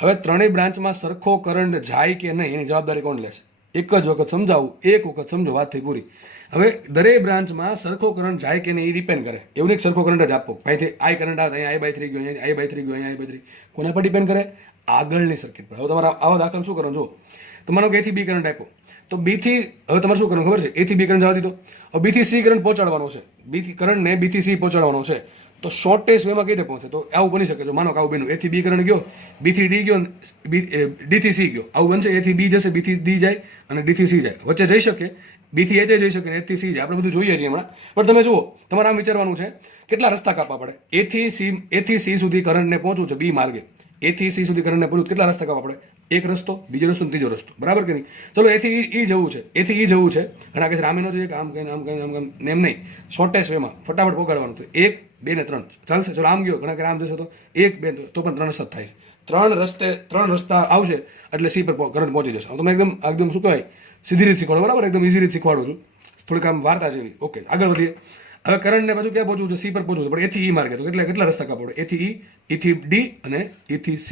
હવે ત્રણેય બ્રાન્ચમાં સરખો કરંટ જાય કે નહીં એની જવાબદારી કોણ લેશે? એક જ વખત સમજાવું, એક વખત સમજો, વાત થઈ પૂરી. હવે દરેક બ્રાન્ચમાં સરખો કરંટ જાય કે નહીં એ ડિપેન્ડ કરે. એવું નહીં સરખો કરંટ જ આપો, અહીંથી I કરંટ આવે, અહીંયા I/3 ગયો, અહીંયા I/3 ગયો, અહીંયા I/3. કોના પર ડિપેન્ડ કરે? આગળની સર્કિટ પર. હવે તમારે આવા દાખલા શું કરવાનું? જો તો માનો કે A થી B કરંટ આપ્યો, તો B થી હવે તમારે શું કરવાનું ખબર છે? A થી B કરંટ જવા દીધો, હવે B થી C કરંટ પહોંચાડવાનો છે. કરંટને B થી C પહોંચાડવાનો છે, તો શોર્ટેસ્ટ વેમાં કઈ રીતે પહોંચે? તો આવું બની શકે. જો માનો કે આવું બન્યું, A થી B કરંટ ગયો, B થી D ગયો, D થી C ગયો, આવું બનશે. A થી B જશે, B થી D જાય અને D થી C જાય. વચ્ચે જઈ શકે, B થી H જઈ શકે, H થી C જાય. આપણે બધું જોઈએ છીએ હમણાં. પણ તમે જુઓ, તમારે આમ વિચારવાનું છે કેટલા રસ્તા કાપવા પડે. A થી C સુધી કરંટને પહોંચવું છે B માર્ગે. A થી C સુધી કરંટને પહોંચવું કેટલા રસ્તા કાપવા પડે? એક રસ્તો, બીજો રસ્તો, ત્રીજો રસ્તો, બરાબર કે નહીં? ચલો A થી E જવું છે, A થી E જવું છે. ઘણા કહે છે આમ એનો જોઈએ કે આમ કહીને આમ કહીને આમ એમ નહીં, શોર્ટેસ્ટ વેમાં ફટાફટ પહોંચાડવાનું તો 1, 2 ને 3 ચાલશે. ચલો આમ ગયો, ઘણા કે આમ જશે તો 1, 2 તો પણ 3 રસ્તા થાય છે. 3 રસ્તા આવશે એટલે C પર કરંટ પહોંચી જશે. તમે એકદમ શું કહેવાય, સીધી રીત શીખવાડો, બરાબર, એકદમ ઇઝી રીત શીખવાડું છું, થોડીક આમ વાર્તા જેવી. ઓકે, આગળ વધીએ. હવે કરંટને પાછું ક્યાં પહોંચવું છે? C પર પહોંચવું છે, પણ A થી E માર્ગે. તો કેટલા રસ્તા કાપવા પડે? A થી E, E થી D અને E થી C,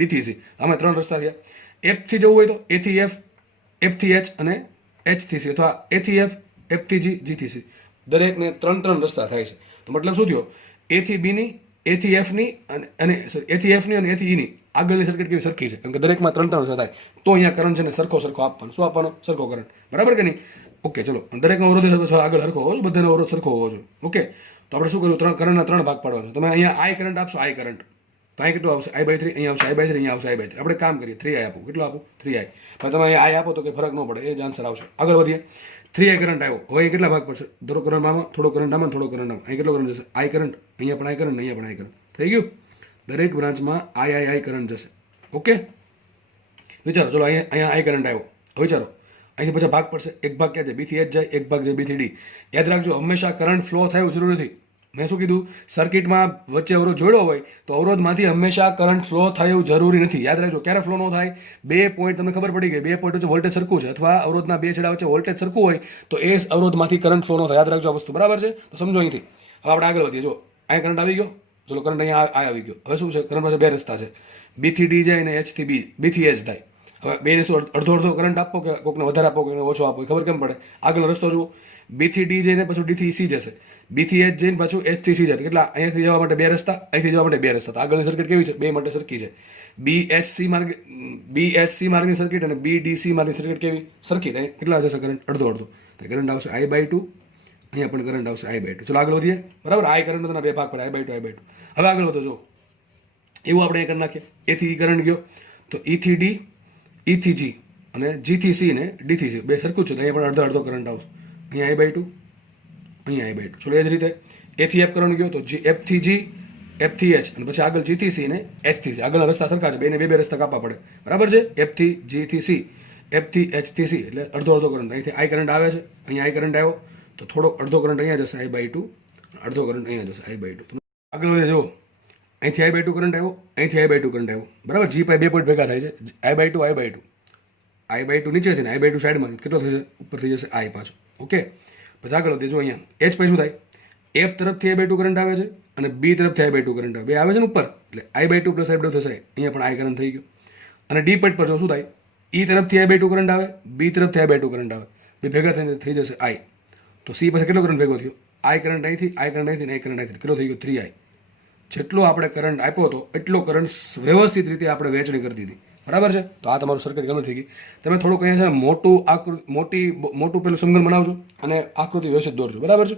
D થી C. આમાં 3 રસ્તા થયા. F થી જવું હોય તો A થી F, F થી H અને H થી C, અથવા A થી F, F થી G, G થી C. દરેકને 3 રસ્તા થાય છે. તો મતલબ શું થયો? A થી B ની, A થી F ની અને A થી F ની અને A થી E ની આગળની સર્કિટ કેવી સરખી છે, કારણ કે દરેકમાં 3 રસ્તા થાય. તો અહીંયા કરંટ છે ને સરખો આપવાનો. શું આપવાનો? સરખો કરંટ, બરાબર કે નહીં? ઓકે, ચલો દરેકનો અવરોધ આગળ સરખો હોવો જોઈએ, બધાનો અવરોધ સરખો હોવો જોઈએ. ઓકે, તો આપણે શું કર્યું? કરંટના 3 ભાગ પાડવાનો. તમે અહીંયા I કરંટ આપશો, I કરંટ, તો અહીં કેટલું આવશે? I/3. અહીંયા આવશે I/3, અહીંયા આવશે I/3. આપણે કામ કરીએ, 3I આપો. કેટલું આપો? 3I. પણ તમે અહીંયા I આપો તો કંઈ ફરક ન પડે, એ જ આન્સર આવશે. આગળ વધીએ. 3I કરંટ આવ્યો. હવે અહીં કેટલા ભાગ પડશે? થોડો કરંટ આમાં, થોડો કરંટ આમાં, થોડો કરંટ આમાં. અહીં કેટલો કરંટ જશે? I કરંટ, અહીંયા પણ I કરંટ, અહીંયા પણ I કરંટ. થઈ ગયું? દરેક બ્રાન્ચમાં I કરંટ જશે. ઓકે, વિચારો. ચલો અહીંયા I કરંટ આવ્યો. હવે વિચારો, અહીંથી પછી ભાગ પડશે. એક ભાગ ક્યાં જાય? B થી H જાય, એક ભાગ જાય B થી D. યાદ રાખજો, હંમેશા કરંટ ફ્લો થયું જરૂરી નથી. મેં શું કીધું? સર્કિટમાં વચ્ચે અવરોધ જોડ્યો હોય તો અવરોધમાંથી હંમેશા કરંટ ફ્લો થયું જરૂરી નથી. યાદ રાખજો, ક્યારે ફ્લો ન થાય? 2 પોઈન્ટ તમને ખબર પડી ગઈ, 2 પોઈન્ટ વચ્ચે વોલ્ટેજ સરખું છે, અથવા અવરોધના 2 છેડા વચ્ચે વોલ્ટેજ સરખું હોય તો એ અવરોધમાંથી કરંટ ફ્લો ન થાય. યાદ રાખજો આ વસ્તુ, બરાબર છે? તો સમજો અહીંથી. હવે આપણે આગળ વધીએ. જો અહીંયા કરંટ આવી ગયો, ચલો કરંટ અહીંયા આવી ગયો. હવે શું છે? કરંટ પાસે 2 રસ્તા છે, B થી D જાય અને H થી B થી H થાય. હવે બેને શું અડધો કરંટ આપો કે કોકને વધારે આપો કે ઓછો આપો, ખબર કેમ પડે? આગળનો રસ્તો જુઓ. B થી D જઈને પછી D થી C જશે. બી થી એચ જઈને પાછું એચ થી સી જાય કેટલા અહીંયાથી જવા માટે બે રસ્તા, અહીંથી જવા માટે બે રસ્તા. તો આગળની સર્કિટ કેવી છે? બે માટે સરખી છે. બી એચ સી માર્ગની સર્કિટ અને બી ડી સી માર્ગની સર્કિટ કેવી? સરખી. કેટલા જશે કરંટ? અડધો અડધો. તો કરંટ આવશે I/2, અહીંયા પણ કરંટ આવશે I/2. ચલો આગળ વધીએ. બરાબર, આઈ કરંટ બે ભાગ પડે, I/2 I/2. હવે આગળ વધો. જો એવું આપણે એ કરી નાખીએ. એ થી કરંટ ગયો તો ઈ થી ડી, ઈ થી જી અને જી થી સી ને ડી થી સી બે સરખું છે. તો અહીંયા પણ અડધો અડધો કરંટ આવશે. અહીંયા I/2, અહીંયા I/2. ચલો એ જ રીતે એ થી એફ કરંટ ગયો તો એફ થી જી, એફ થી એચ અને પછી આગળ જી થી સી ને એચ થી સી. આગળના રસ્તા સરખા છે, બેને બે બે રસ્તા કાપવા પડે. બરાબર છે? એફ થી જી થી સી, એફ થી એચ થી સી એટલે અડધો અડધો કરંટ. અહીંથી આઈ કરંટ આવે છે, અહીંયા આઈ કરંટ આવ્યો તો થોડો અડધો કરંટ અહીંયા જશે I/2, અડધો કરંટ અહીંયા જશે I/2. આગળ વધે. જો અહીંથી I/2 કરંટ આવ્યો, અહીંથી I/2 કરંટ આવ્યો. બરાબર, જી પાસે બે પોઈન્ટ ભેગા થાય છે, I/2 I/2. I/2 નીચેથી ને I/2 સાઈડમાં કેટલો થઈ જશે? ઉપર થઈ જશે આઈ પાછો. ઓકે, પછી આગળ વધે. જો અહીંયા એચ પછી શું થાય? એફ તરફથી I/2 કરંટ આવે છે અને બી તરફથી I/2 કરંટ આવે. બે આવે છે ને ઉપર, એટલે I/2 પ્લસ I/2 થશે. અહીંયા પણ આઈ કરંટ થઈ ગયો. અને ડી પોઈન્ટ પર જો શું થાય? ઈ તરફથી I/2 કરંટ આવે, બી તરફથી I/2 કરંટ આવે. બે ભેગા થઈને થઈ જશે આઈ. તો સી પાસે કેટલો કરંટ ભેગો થયો? આઈ કરંટ અહીંથી, આઈ કરંટ અહીંથી, આઈ કરંટ અહીંથી કેટલો થઈ ગયો? 3I. જેટલો આપણે કરંટ આપ્યો હતો એટલો કરંટ વ્યવસ્થિત રીતે આપણે વહેંચણી કરી દીધી. બરાબર છે? તો આ તમારું સર્કિટ ગમે થઈ ગઈ. તમે થોડુંક અહીંયા છે મોટું પેલું સમઘન બનાવજો અને આકૃતિ વ્યવસ્થિત દોરજો. બરાબર છે?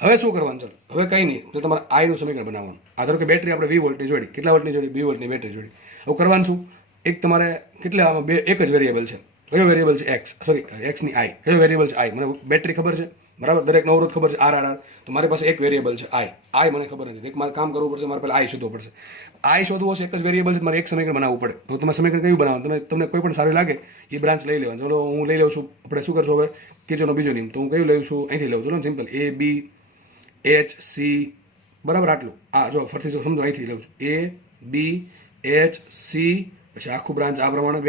હવે શું કરવાનું? ચાલો હવે કંઈ નહીં, તો તમારે આઈનું સમીકરણ બનાવવાનું. આ ધારો કે બેટરી આપણે 20 વોલ્ટની જોડી, કેટલા વોલ્ટની જોડી? 20 વોલ્ટની બેટરી જોડી. હવે કરવાનું શું? એક તમારે કેટલા આમાં એક જ વેરિયેબલ છે. કયો વેરિયેબલ છે? એક્સ. સોરી, એક્સની આઈ. કયો વેરિયેબલ છે? આઈ. મને બેટરી ખબર છે, બરાબર, દરેકનો અવરોધ ખબર છે, આર. તો મારી પાસે એક વેરિયેબલ છે આઈ મને ખબર નથી. એક મારે કામ કરવું પડશે, મારે પહેલાં આઈ શોધવો પડશે. આઈ શોધવો હશે, એક જ વેરિયેબલ છે, મારે એક સમીકરણ બનાવવું પડે. તો તમે સમીકરણ કયું બનાવવાનું? તમને કોઈ પણ સારું લાગે એ બ્રાન્ચ લઈ લેવાનું. ચલો હું લઈ લઉં છું. આપણે શું કરશું હવે? કિર્ચોફનો બીજો નિયમ. તો હું કયું લઉં છું? અહીંથી લઉં. ચલો સિમ્પલ, એ બી એચ સી. બરાબર, આટલું. આ જો ફરીથી સમજો, અહીંથી લઉં છું. એ બી એચ સી, પછી આખું બ્રાન્ચ આ પ્રમાણે.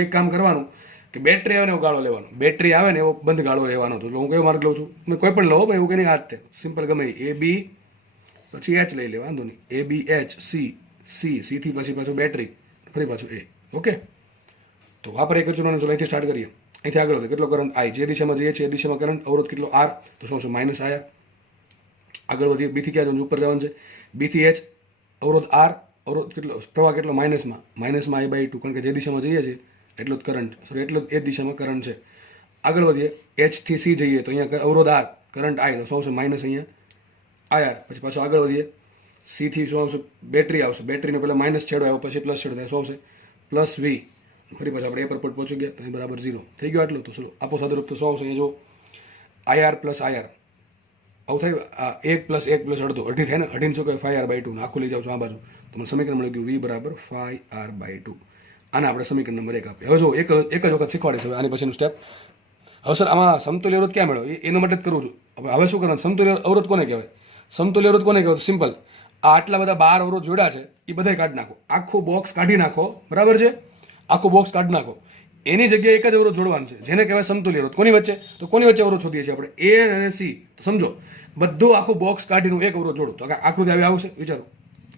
એક કામ કરવાનું કે બેટરી આવે ને એવો ગાળો લેવાનો, બેટરી આવે ને એવો બંધ ગાળો લેવાનો. તો હું કયો માર્ગ લઉં છું? મેં કોઈ પણ લો ભાઈ, એવું કંઈ હાથ તે સિમ્પલ ગમે એ બી પછી એચ લઈ લે, વાંધો નહીં. એ બી એચ સી, સીથી પછી પાછું બેટરી, ફરી પાછું એ. ઓકે, તો વાપરે એક કરજો. ચલો અહીંથી સ્ટાર્ટ કરીએ. અહીંથી આગળ વધે. કેટલો કરંટ? આઈ. જે દિશામાં જઈએ છીએ એ દિશામાં કરંટ. અવરોધ કેટલો? આર. તો શું માઇનસ આયા. આગળ વધીએ. બીથી ક્યાં જવાનું? ઉપર જવાનું છે. બીથી એચ, અવરોધ આર, અવરોધ કેટલો? પ્રવાહ કેટલો? માઇનસમાં I/2. કારણ કે જે દિશામાં જઈએ છીએ એટલો જ કરંટ, સોરી એટલો જ એ દિશામાં કરંટ છે. આગળ વધીએ. એચ થી સી જઈએ તો અહીંયા અવરોધ આર, કરંટ આઈ. તો શું આવશે? માઇનસ અહીંયા IR. પછી પાછું આગળ વધીએ. સી થી શું આવશે? બેટરી આવશે. બેટરીને પહેલાં માઇનસ છેડો આવ્યો, પછી પ્લસ છેડો થાય. શું આવશે? Plus V. ફરી પાછું આપણે એ પર પહોંચી ગયા તો અહીં બરાબર 0 થઈ ગયો. આટલું તો ચલો આપો સાદુરૂપ. તો શું આવશે? અહીંયા જો IR પ્લસ IR આવું થાય. આ 1 પ્લસ 1 પ્લસ અડધો, અઢી થાય ને, અઢીને શું કહે? 5R/2. આખું લઈ જાઉં છું આ બાજુ. તો મને સમીકરણ મળી ગયું V બરાબર 5R/2. આને આપણે સમીકરણ નંબર 1 આપીએ. હવે જો એક જ વખત શીખવાડીશ હવે આની પછીનું સ્ટેપ. હવે સર આમાં સમતુલ્ય અવરોધ ક્યાં મેળવો? એના માટે જ કરું છું. હવે શું કરવાનું? સમતુલ્ય અવરોધ કોને કહેવાય? સમતુલ્ય અવરોધ કોને કહેવાય? સિમ્પલ, આ આટલા બધા 12 અવરોધ જોડ્યા છે એ બધા કાઢી નાખો. આખું બોક્સ કાઢી નાખો. બરાબર છે? આખું બોક્સ કાઢી નાખો. એની જગ્યાએ એક જ અવરોધ જોડવાનું છે, જેને કહેવાય સમતુલ્ય અવરોધ. કોની વચ્ચે? તો કોની વચ્ચે અવરોધ શોધીએ છીએ આપણે? એ અને સી. તો સમજો, બધું આખું બોક્સ કાઢીને એક અવરોધ જોડો. તો આકૃતિ આવી આવશે. વિચારો,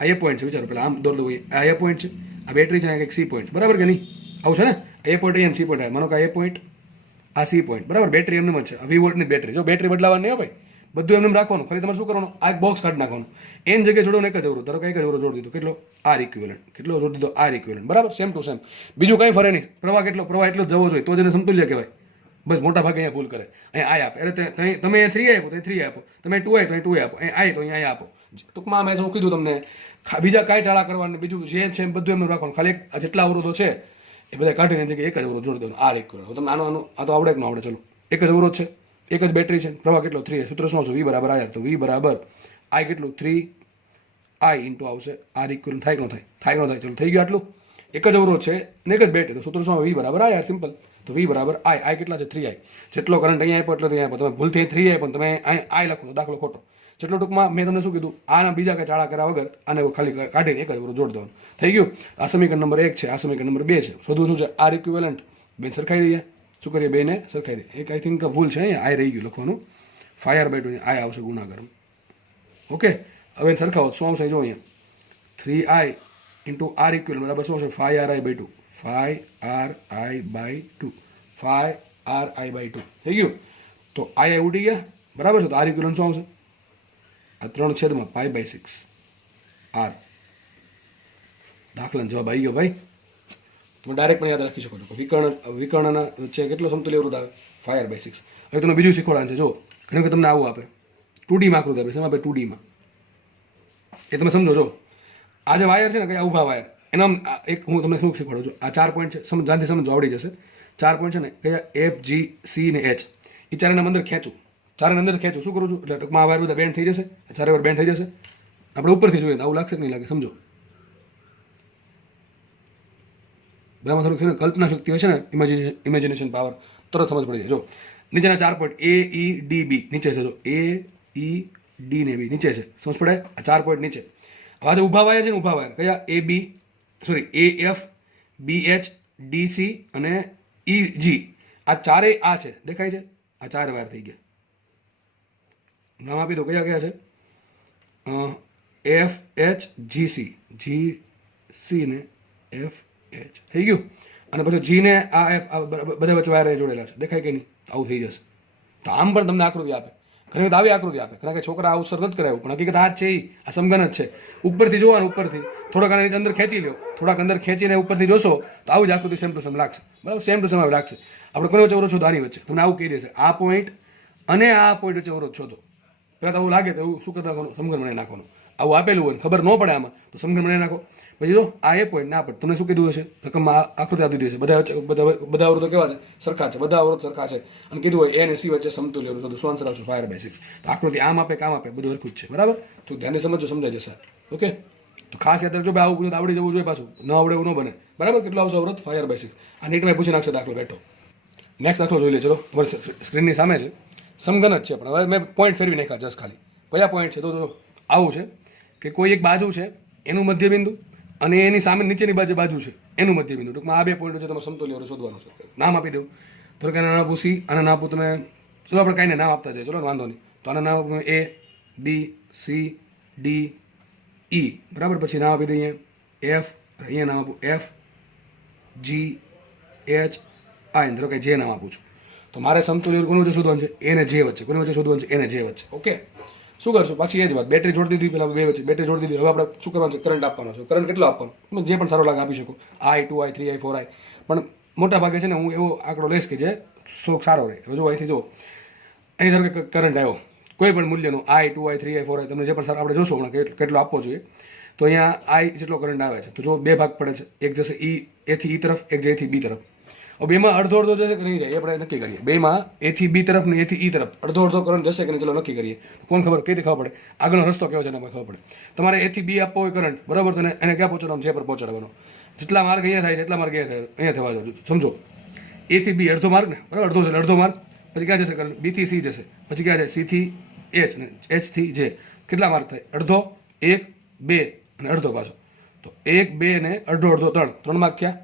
આ એ પોઈન્ટ છે. વિચારો પેલા આમ દોર દો. આ એ પોઈન્ટ છે, આ બેટરી છે, એક સી પોઈન્ટ. બરાબર કે નહીં? આવું છે ને? એ પોઈન્ટ અહીંયા સી પોઈન્ટ આવે. માનો કે આ એ પોઈન્ટ, આ સી પોઈન્ટ. બરાબર, બેટરી એમને જ છે. 20 વોલ્ટની બેટરી. જો બેટરી બદલાવાની નહીં ભાઈ, બધું એમને રાખવાનું. ખાલી તમારે શું કરવાનું? આ એક બોક્સ કાઢી નાખવાનું. એની જગ્યાએ જોડો એક જ અવરોધ. ધારો કે એક જ અવરોધ જોડી દીધો. કેટલો? R equivalent. કેટલો જોડી દીધો? R equivalent. બરાબર, સેમ ટુ સેમ. બીજું કંઈ ફરે નહીં. પ્રવાહ કેટલો? પ્રવાહ એટલો જ જવો જોઈએ, તો જેને સમતુલ્ય કહેવાય. બસ મોટા ભાગે અહીંયા ભૂલ કરે. અહીંયા આઈ આપે. અરે તમે 3 આપો તો 3 આપો, તમે 2 આય તો 2 આપો, અહીં આય તો અહીંયા આપો. ટૂંકમાં મેં શું કીધું તમને, બીજા કાંઈ ચાળા કરવાનું, બીજું જે છે બધું એમનું રાખવાનું. ખાલી જેટલા અવરોધો છે એ બધા કાઢીને જગ્યાએ એક જ અવરોધ જોડી દેવાનો. R equivalent. તમે આનો આ તો આવડે કે ન આવડે? ચલો, એક જ અવરોધ છે, એક જ બેટરી છે, પ્રવાહ કેટલો? 3. સૂત્ર શું આવશે? V બરાબર IR. તો V બરાબર I કેટલું? 3I ઇન્ટુ આવશે R ઇક્વિવેલન્ટ. થાય કે ન થાય? થાય કે ન થાય? ચલો થઈ ગયું આટલું. એક જ અવરોધ છે ને એક જ બેટરી. તો સૂત્ર શું આવે? V બરાબર IR. સિમ્પલ. તો V બરાબર I કેટલા છે? 3I. જેટલો કરંટ અહીંયા આપ્યો એટલો અહીંયા આપ્યો. તમે ભૂલથી 3 આપ્યો તમે I લખો તો દાખલો ખોટો. જેટલો ટૂંકમાં મેં તમને શું કીધું, આના બીજા કંઈ ચાળા કર્યા વગર આને ખાલી કાઢીને એક જ અવરોધ જોડી દેવાનું. થઈ ગયું. આ સમીકરણ નંબર 1 છે, આ સમીકરણ નંબર 2 છે. શોધવું શું છે? R equivalent. બે સરખાઈ દઈએ. શું કરીએ? બેને સરખાઈ દઈએ. એક આઈ થિંક ભૂલ છે, અહીંયા આઈ રહી ગયું લખવાનું. 5R/2 આઈ આવશે ગુણાકાર. ઓકે, હવે સરખાવો. શું આવશે? જો અહીંયા 3I ઇન્ટુ R ઇક્વિવેલન્ટ બરાબર શું આવશે? 5RI/2. 5RI/2. 5RI/2 થઈ ગયું. તો આઈ ઉડી ગયા. બરાબર છે? તો R ઇક્વિવેલન્ટ શું આવશે? આ 3/6 π/6 r. દાખલાનો જવાબ આવી ગયો ભાઈ. તમે ડાયરેક્ટ પણ યાદ રાખી શકો છો. વિકર્ણના વચ્ચે કેટલો સમતુલ્ય અવરોધ આવે? 5/6. હવે તમને બીજું શીખવાડવાનું છે. જો ઘણી વખત તમને આવું આપે 2D માં આકૃતિ આપે. શેમાં આપે? 2D માં. એ તમે સમજો. જો આ જે વાયર છે ને, કયા ઊભા વાયર, એના એક હું તમને શું શીખવાડું છું. આ 4 પોઈન્ટ છે, જાણથી સમજો, આવડી જશે. 4 પોઈન્ટ છે ને, કયા? F, G, C ને H. એ ચારેના અંદર ખેંચું. ચારેના અંદર ખેંચું. શું કરું છું? એટલે ટૂંકમાં આ વાયર બધા બેન્ડ થઈ જશે. ચારે વાર બેન્ડ થઈ જશે. આપણે ઉપરથી જોઈએ આવું લાગશે કે નહીં લાગે? સમજો. બેમાં થોડુંક કલ્પના શક્તિ હોય છે ને, ઇમેજિનેશન પાવર, તરત સમજ પડી જાય. જો નીચેના 4 point A, E, D, B નીચે છે. જો A, E, D ને B નીચે છે. સમજ પડે? આ 4 પોઈન્ટ નીચે. હવે ઊભા વાયર છે ને, ઊભા વાયર કયા? AF, BH, DC અને EG. આ ચારેય આ છે, દેખાય છે? આ 4 વાયર થઈ ગયા. નામ આપી દો. કયા કયા છે? FHGC, GC ને FH થઈ ગયું. અને પછી G ને આ બધા વચ્ચે વાયર જોડેલા છે, દેખાય કે નહીં? આવું થઈ જશે. તો આમ પણ તમને આકૃતિ આપે. ઘણી વખત આવી આકૃતિ આપે. ઘણા કે છોકરા આવું સર નથી કરાયું, પણ હકીકત આ જ છે. આ સમઘન જ છે. ઉપરથી જોવાનું, ઉપરથી થોડાક આને અંદર ખેંચી લો, થોડાક અંદર ખેંચીને ઉપરથી જોશો તો આવું જ આકૃતિ સેમ ટુ સેમ લાગશે. બરાબર? સેમ ટુ સેમ લાગશે. આપણે કોઈ વચ્ચે અવરોધ શોધો, આની વચ્ચે તમને આવું કહી દેશે આ પોઈન્ટ અને આ પોઈન્ટ વચ્ચે અવરોધ શોધો. પહેલાં તો આવું લાગે તો એવું શું કરતા નાખવાનું? સમઘન બનાવી નાખવાનું. આવું આપેલું હોય, ખબર ન પડે આમાં, તો સમઘન બનાવી નાખો. પછી જો આ એ પોઈન્ટ ના પડે, તમને શું કીધું હશે? રકમમાં આકૃતિ આપી દીધી છે. બધા અવરોધો કેવા છે? સરખા છે. બધા અવરોધ સરખા છે. અને કીધું હોય A અને C વચ્ચે સમતુલ્ય અવરોધ. શું આન્સર આવશે? 5/6. તો આકૃતિ આમ આપે, કામ આપે, બધું સરખું જ છે. બરાબર? તો ધ્યાનથી સમજો, સમજાઈ જશે. ઓકે? તો ખાસ યાદ રાખજો. આવું બધું આવડી જવું જોઈએ. પાછું ન આવડે એવું ન બને. બરાબર? કેટલો આવશે અવરોધ? 5/6. આ નીટમાં પૂછી નાખશે દાખલો બેઠો. નેક્સ્ટ દાખલો જોઈ લે. ચલો, તમારી સ્ક્રીનની સામે છે. સમઘન જ છે, પણ હવે મેં પોઈન્ટ ફેરવી નાખ્યા જસ્ટ ખાલી. કયા પોઈન્ટ છે? તો આવું છે કે કોઈ એક બાજુ છે એનું મધ્યબિંદુ, અને એની સામે નીચેની બાજુ છે એનું મધ્યબિંદુ. ટૂંકમાં આ 2 પોઈન્ટ છે. તમારે સમતુલ્ય અવરોધ શોધવાનું છે. નામ આપી દઉં. તો કે નામ આપું C, અને નામ આપું તમે. ચલો આપણે કાંઈને નામ આપતા જઈએ. ચલો, વાંધો નહીં. તો આના નામ આપું A, B, C, D, E. બરાબર? પછી નામ આપી દઈએ F. અહીંયા નામ આપું F, G, H, I. ધરો કે J નામ આપું છું. તો મારે સમતુલ્ય કોની વચ્ચે શોધવાનું છે? A ને J વચ્ચે. કોની વચ્ચે શોધવાનું છે? A ને J વચ્ચે. ઓકે? શું કરશું? પાછી એ જ વાત. બેટરી જોડી દીધી. પેલા 2 વચ્ચે બેટરી જોડી દીધી. હવે આપણે શું કરવાનું છે? કરંટ આપવાનો છે. કરંટ કેટલો આપવાનો? તમે જે પણ સારો લાગે આપી શકો. I, 2I, 3I, 4I. પણ મોટા ભાગે છે ને, હું એવો આંકડો લઈશ કે જે સારો રહે. હવે જો અહીંથી જો, અહીં ધારો કે કરંટ આવ્યો કોઈ પણ મૂલ્યનો, I, 2I, 3I, 4I, તમને જે પણ સારો આપણે જોશો હમણાં કેટલો આપવો જોઈએ. તો અહીંયા I જેટલો કરંટ આવે છે. તો જો 2 ભાગ પડે છે. એક જશે A થી E તરફ, એક જાય A થી B તરફ. હવે બેમાં અડધો જશે કે નહીં જાય એ આપણે નક્કી કરીએ. બેમાં A થી B તરફ ને A થી E તરફ અડધો કરંટ જશે કે નહીં, ચલો નક્કી કરીએ. કોણ ખબર? કઈથી ખબર પડે? આગળનો રસ્તો કેવો છે એને ખબર પડે. તમારે A થી B આપવો હોય કરંટ, બરાબર? તો એને ક્યાં પહોંચાડવાનું? જે પર પહોંચાડવાનો. જેટલા માર્ગ અહીંયા થાય છે એટલા માર્ગ અહીંયા થવા જોઈએ. સમજો, A થી B અડધો માર્ગ ને, બરાબર? અડધો માર્ગ. પછી ક્યાં જશે કરંટ? B થી C જશે. પછી ક્યાં જાય? C થી H ને H થી J. કેટલા માર્ગ થાય? અડધો, 1, 2 અને અડધો પાછો. તો 1, 2 ને અડધો 3 માર્ક થયા.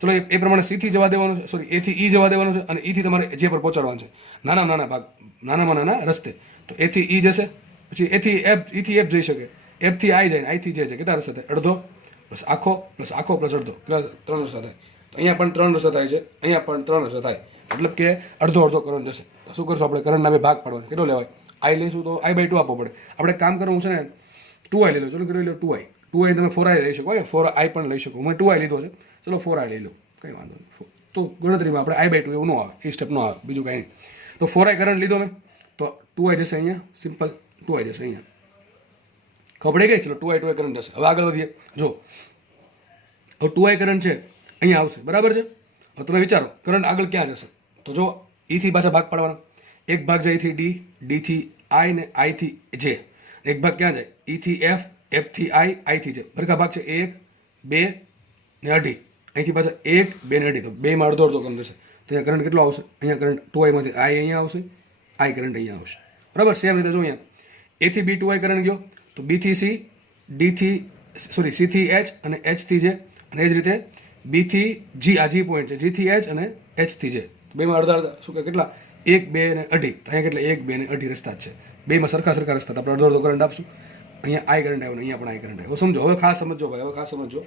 ચલો, એ પ્રમાણે C થી જવા દેવાનું છે, સોરી A થી E જવા દેવાનું છે, અને E થી તમારે J પર પહોંચાડવાનું છે. નાના ભાગ, નાનામાં નાના રસ્તે. તો A થી E જશે, પછી E થી F જઈ શકે, F થી I જાય, I થી J છે. કેટલા રસ્તા થાય? અડધો પ્લસ આખો પ્લસ અડધો. કેટલા? 3 રસ્તા થાય. તો અહીંયા પણ 3 રસ્તા થાય છે, અહીંયા પણ 3 રસ્તા થાય. મતલબ કે અડધો કરંટ જશે. તો શું કરશું આપણે? કરંટના 2 ભાગ પાડવાના. કેટલો લેવાય? I લઈશું તો I/2 આપવો પડે. આપણે કામ કરવું છે ને, 2I લઈ લો. ચલો, કેટલો લઈ લો? 2I તમે 4I લઈ શકો, 4I પણ લઈ શકો. મેં 2I લીધો છે. ચલો 4I લઈ લો, કંઈ વાંધો નહીં. તો ગણતરીમાં આપણે I/2 એવું ન આવે, એ સ્ટેપ ન આવે, બીજું કાંઈ નહીં. તો 4I કરંટ લીધો મેં, તો 2I જશે અહીંયા. સિમ્પલ 2I જશે અહીંયા. ખબર પડી ગઈ? ચલો, 2I કરંટ જશે. હવે આગળ વધીએ. જો હવે 2I કરંટ છે, અહીંયા આવશે. બરાબર છે? હવે તમે વિચારો કરંટ આગળ ક્યાં જશે? તો જો E થી પાછા ભાગ પાડવાના. એક ભાગ જાય E થી D, D થી I ને I થી J. એક ભાગ ક્યાં જાય? E થી F, F થી I થી J. ભરખા ભાગ છે 1, 2 ને 2.5. અહીંથી પાછા 1, 2 ને 2.5. તો 2 માં અડધો કરંટ જશે. તો અહીંયા કરંટ કેટલો આવશે? અહીંયા કરંટ 2I માંથી I અહીંયા આવશે, I કરંટ અહીંયા આવશે. બરાબર? સેમ રીતે જો અહીંયા A થી B 2I કરંટ ગયો, તો B થી C, C થી H અને H થી J. અને એ જ રીતે B થી G, આ G પોઈન્ટ છે, G થી H અને H થી J. બેમાં અડધા શું કે કેટલા? 1, 2 ને 2.5. અહીંયા કેટલા? 1, 2 ને 2.5 રસ્તા જ છે. બેમાં સરખા રસ્તા. આપણે અડધો કરંટ આપશું. અહીંયા I કરંટ આવ્યો ને અહીંયા પણ I કરંટ આવ્યો. સમજો. હવે ખાસ સમજો ભાઈ, હવે ખાસ સમજો.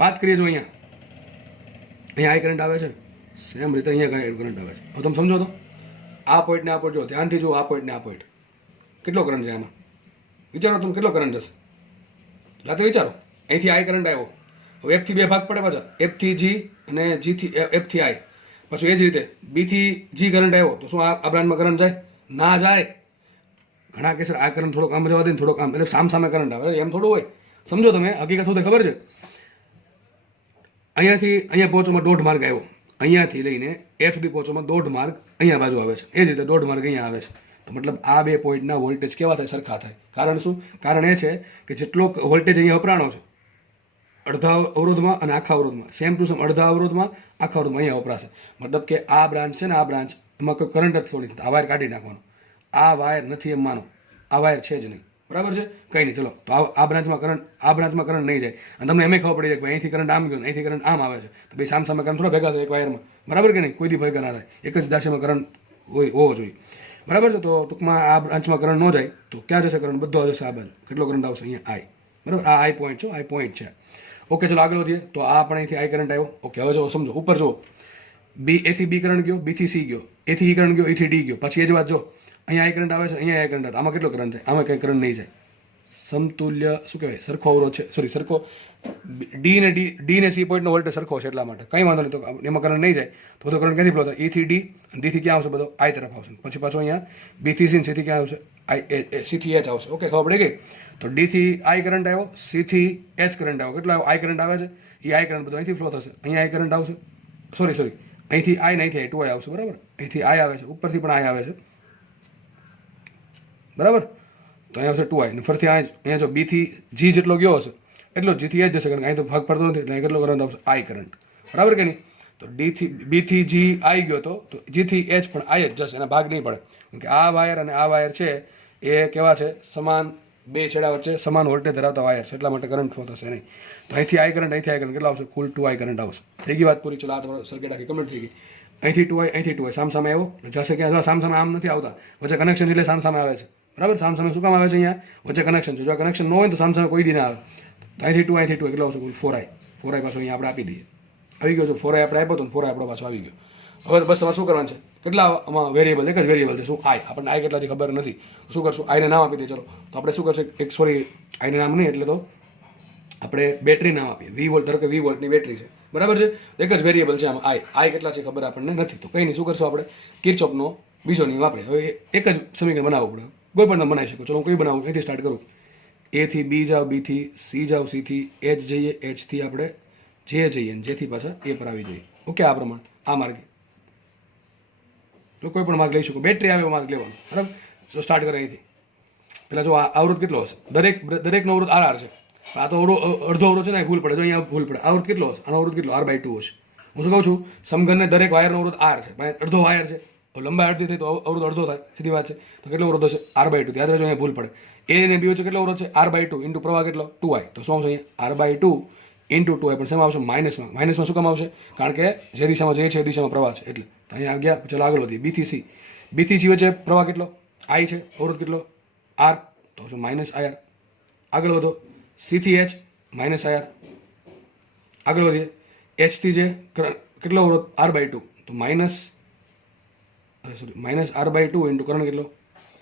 વાત કરીએ જો અહીંયા I કરંટ આવે છે, સેમ રીતે અહીંયા કરંટ આવે છે. હવે તમે સમજો તો આ પોઈન્ટ ને આ પોઈન્ટ જો ધ્યાનથી જુઓ. આ પોઈન્ટ ને આ પોઈન્ટ કેટલો કરંટ છે આમાં? વિચારો તમે કેટલો કરંટ જશે, જાતે વિચારો. અહીંથી આઈ કરંટ આવ્યો, હવે એફથી બે ભાગ પડે પાછા, એફથી જી અને જીથી એફથી આઈ. પછી એ જ રીતે બીથી જી કરંટ આવ્યો તો શું આ બ્રાન્ચમાં કરંટ જાય? ના જાય. ઘણા કેસ આ કરંટ થોડોક આમ જવા દે ને થોડોક આમ, એટલે સામે કરંટ આવે, એમ થોડું હોય. સમજો તમે, હકીકત શું ખબર છે? અહીંયાથી અહીંયા પહોંચવામાં 1.5 માર્ગ આવ્યો, અહીંયાથી લઈને એફ સુધી પહોંચવામાં 1.5 માર્ગ અહીંયા બાજુ આવે છે, એ જ રીતે 1.5 માર્ગ અહીંયા આવે છે. તો મતલબ આ બે પોઈન્ટના વોલ્ટેજ કેવા થાય? સરખા થાય. કારણ શું? કારણ એ છે કે જેટલો વોલ્ટેજ અહીંયા વપરાણો છે અડધા અવરોધમાં અને આખા અવરોધમાં, સેમ ટુ સેમ અડધા અવરોધમાં આખા અવરોધમાં અહીંયા વપરાશે. મતલબ કે આ બ્રાન્ચ છે ને, આ બ્રાન્ચ એમાં કોઈ કરંટ જ થોડી થતા, આ વાયર કાઢી નાખવાનો. આ વાયર નથી એમ માનો, આ વાયર છે જ નહીં. બરાબર છે? કંઈ નહીં. ચલો, તો આ બ્રાન્ચમાં કરંટ નહીં જાય. અને તમને એમ ખબર પડી જાય કે અહીંથી કરંટ આમ ગયો, અહીંથી કરંટ આમ આવે છે, તો ભાઈ સામે કરંટ થોડા ભેગા થાય એક વાયરમાં. બરાબર કે નહીં? કોઈ દી ભેગા ના થાય. એક જ દાશીમાં કરંટ હોવો જોઈએ. બરાબર છે? તો ટૂંકમાં આ બ્રાન્ચમાં કરંટ ન જાય તો ક્યાં જશે કરંટ? બધો જશે આ બાજુ. કેટલો કરંટ આવશે? અહીંયા આઈ. બરાબર? આ આઈ પોઈન્ટ છે, આઈ પોઈન્ટ છે. ઓકે, ચલો આગળ વધીએ. તો આ પણ અહીંથી આઈ કરંટ આવ્યો. ઓકે, હવે જો સમજો, ઉપર જુઓ, એથી બી કરંટ ગયો, બીથી સી ગયો, એથી ઈ કરંટ ગયો, એથી ડી ગયો. પછી એ જ વાત જો, અહીંયા આઈ કરંટ આવે છે, અહીંયા આઈ કરંટ આવે, આમાં કેટલો કરંટ જાય? આમાં કંઈ કરંટ નહીં જાય. સમતુલ્ય શું કહેવાય? સરખો અવરોધ છે, સરખો ડી ને સી પોઈન્ટનો વોલ્ટેજ સરખો છે, એટલા માટે કંઈ વાંધો નહીં. તો એમાં કરંટ નહીં જાય તો બધો કરંટ ક્યાંથી ફ્લો થાય? ઈથી ડી, ડીથી ક્યાં આવશે? બધો આઈ તરફ આવશે. પછી પાછો અહીંયા બીથી સી, સીથી ક્યાં આવશે? સીથી એચ આવશે. ઓકે, ખબર પડી ગઈ? તો ડીથી આઈ કરંટ આવ્યો, સીથી એચ કરંટ આવ્યો. કેટલો આવ્યો? આઈ કરંટ આવે છે, એ આઈ કરંટ બધો અહીંથી ફ્લો થશે. અહીંયા આઈ કરંટ આવશે, સોરી અહીંથી આઈ ને અહીંથી આઈ, 2i આવશે. બરાબર? અહીંથી આઈ આવે છે, ઉપરથી પણ આઈ આવે છે. બરાબર? તો અહીંયા આવશે 2i, ને ફરીથી અહીંયા જો બીથી જી જેટલો ગયો હશે એટલો જીથી એચ જશે, કારણ કે અહીં તો ભાગ પડતો નથી, એટલે કેટલો કરંટ આવશે? આઈ કરંટ. બરાબર કે નહીં? તો બીથી જી આઈ ગયો તો જીથી એચ પણ આઈ જ જશે, એના ભાગ નહીં પડે. કારણ કે આ વાયર અને આ વાયર છે એ કેવા છે? સમાન, બે છેડા વચ્ચે સમાન વોલ્ટેજ ધરાવતા વાયર છે, એટલા માટે કરંટ ફ્લો થશે નહીં. તો અહીંથી આઈ કરંટ, અહીંથી આઈ કરંટ કેટલા આવશે? કુલ 2i કરંટ આવશે. થઈ ગઈ વાત પૂરી. ચલો, આ તમારો સર્કિટ આખી કમ્પ્લીટ થઈ ગઈ. અહીંથી 2i, અહીંથી 2i, સામે આવ્યો, જશે ક્યાં? સામે આમ નથી આવતા, વચ્ચે કનેક્શન એટલે સામે આવે છે. બરાબર? સામે શું કામ આવે છે? અહીંયા વચ્ચે કનેક્શન છે. જો આ કનેક્શન ન હોય તો સામે કોઈ દી ના આવે. તો અહીંથી 2i કેટલો આવશે? કુલ 4i. 4i પાછો અહીંયા આપણે આપી દઈએ. આવી ગયો છે 4i આપણે આપ્યો તો 4i આપણો પાછો આવી ગયો. હવે બસ તમારે શું કરવાનું છે? કેટલા આમાં વેરિયેબલ? એક જ વેરિયેબલ છે. શું? આઈ. આપણને આઈ કેટલાથી ખબર નથી. શું કરશું? આઈને નામ આપી દઈએ. ચલો, તો આપણે શું કરશું? આઈને નામ નહીં, એટલે તો આપણે બેટરી નામ આપીએ. વી વોલ્ટ, ધારો કે વી વોલ્ટની બેટરી છે. બરાબર છે? એક જ વેરિયેબલ છે આમાં આઈ. આઈ કેટલા છે ખબર આપણને નથી. તો કંઈ નહીં, શું કરશું આપણે? કિર્ચોફનો બીજો નિયમ આપણે હવે એક જ સમીકરણ બનાવવું પડે. કોઈ પણ તમે બનાવી શકો. ચલો, હું કોઈ બનાવું? અહીંથી સ્ટાર્ટ કરું. એથી બી જાઓ, બીથી સી જાઓ, સીથી એચ જઈએ, એચથી આપણે જે જઈએ, જેથી પાછા એ પર આવી જઈએ. ઓકે, આ પ્રમાણે આ માર્ગે તો કોઈ પણ માર્ગ લઈ શકો. બેટરી આવે એવો માર્ગ લેવાનો. બરાબર? તો સ્ટાર્ટ કરે અહીંથી. પેલા જો આ અવરોધ કેટલો હશે? દરેકનો અવરોધ આર છે. આ તો અડધો અવરોધ છે ને, ભૂલ પડે. જો અહીંયા ભૂલ પડે. અવરોધ કેટલો હશે? આનો અવરોધ કેટલો? R/2 હશે. હું શું કહું છું? સમઘનને દરેક વાયરનો અવરોધ આર છે, અડધો વાયર છે, લંબાઈ અડધી થઈ તો અવરોધ અડધો થાય. સીધી વાત છે. તો કેટલો અવરોધ હશે? R/2. યાદ રાખજો, અહીંયા ભૂલ પડે. એ અને બી વચ્ચે કેટલો અવરોધ છે? R/2 ઇન્ટુ પ્રવાહ કેટલો? 2i. તો શું આવશે અહીંયા? R/2 into 2i. પણ શેમાં આવશે? માઇનસમાં શું કામ આવશે? કારણ કે જે દિશામાં જે છે એ દિશામાં પ્રવાહ છે, એટલે. તો અહીંયા ગયા. ચાલો આગળ વધીએ. બીથી સી વચ્ચે પ્રવાહ કેટલો? આઈ છે. અવરોધ કેટલો? આર. તો શું? -IR. આગળ વધો. સીથી એચ -IR. આગળ વધીએ. એચથી જે કેટલો અવરોધ? R/2. તો -R/2 ઇન્ટુ કરંટ કેટલો?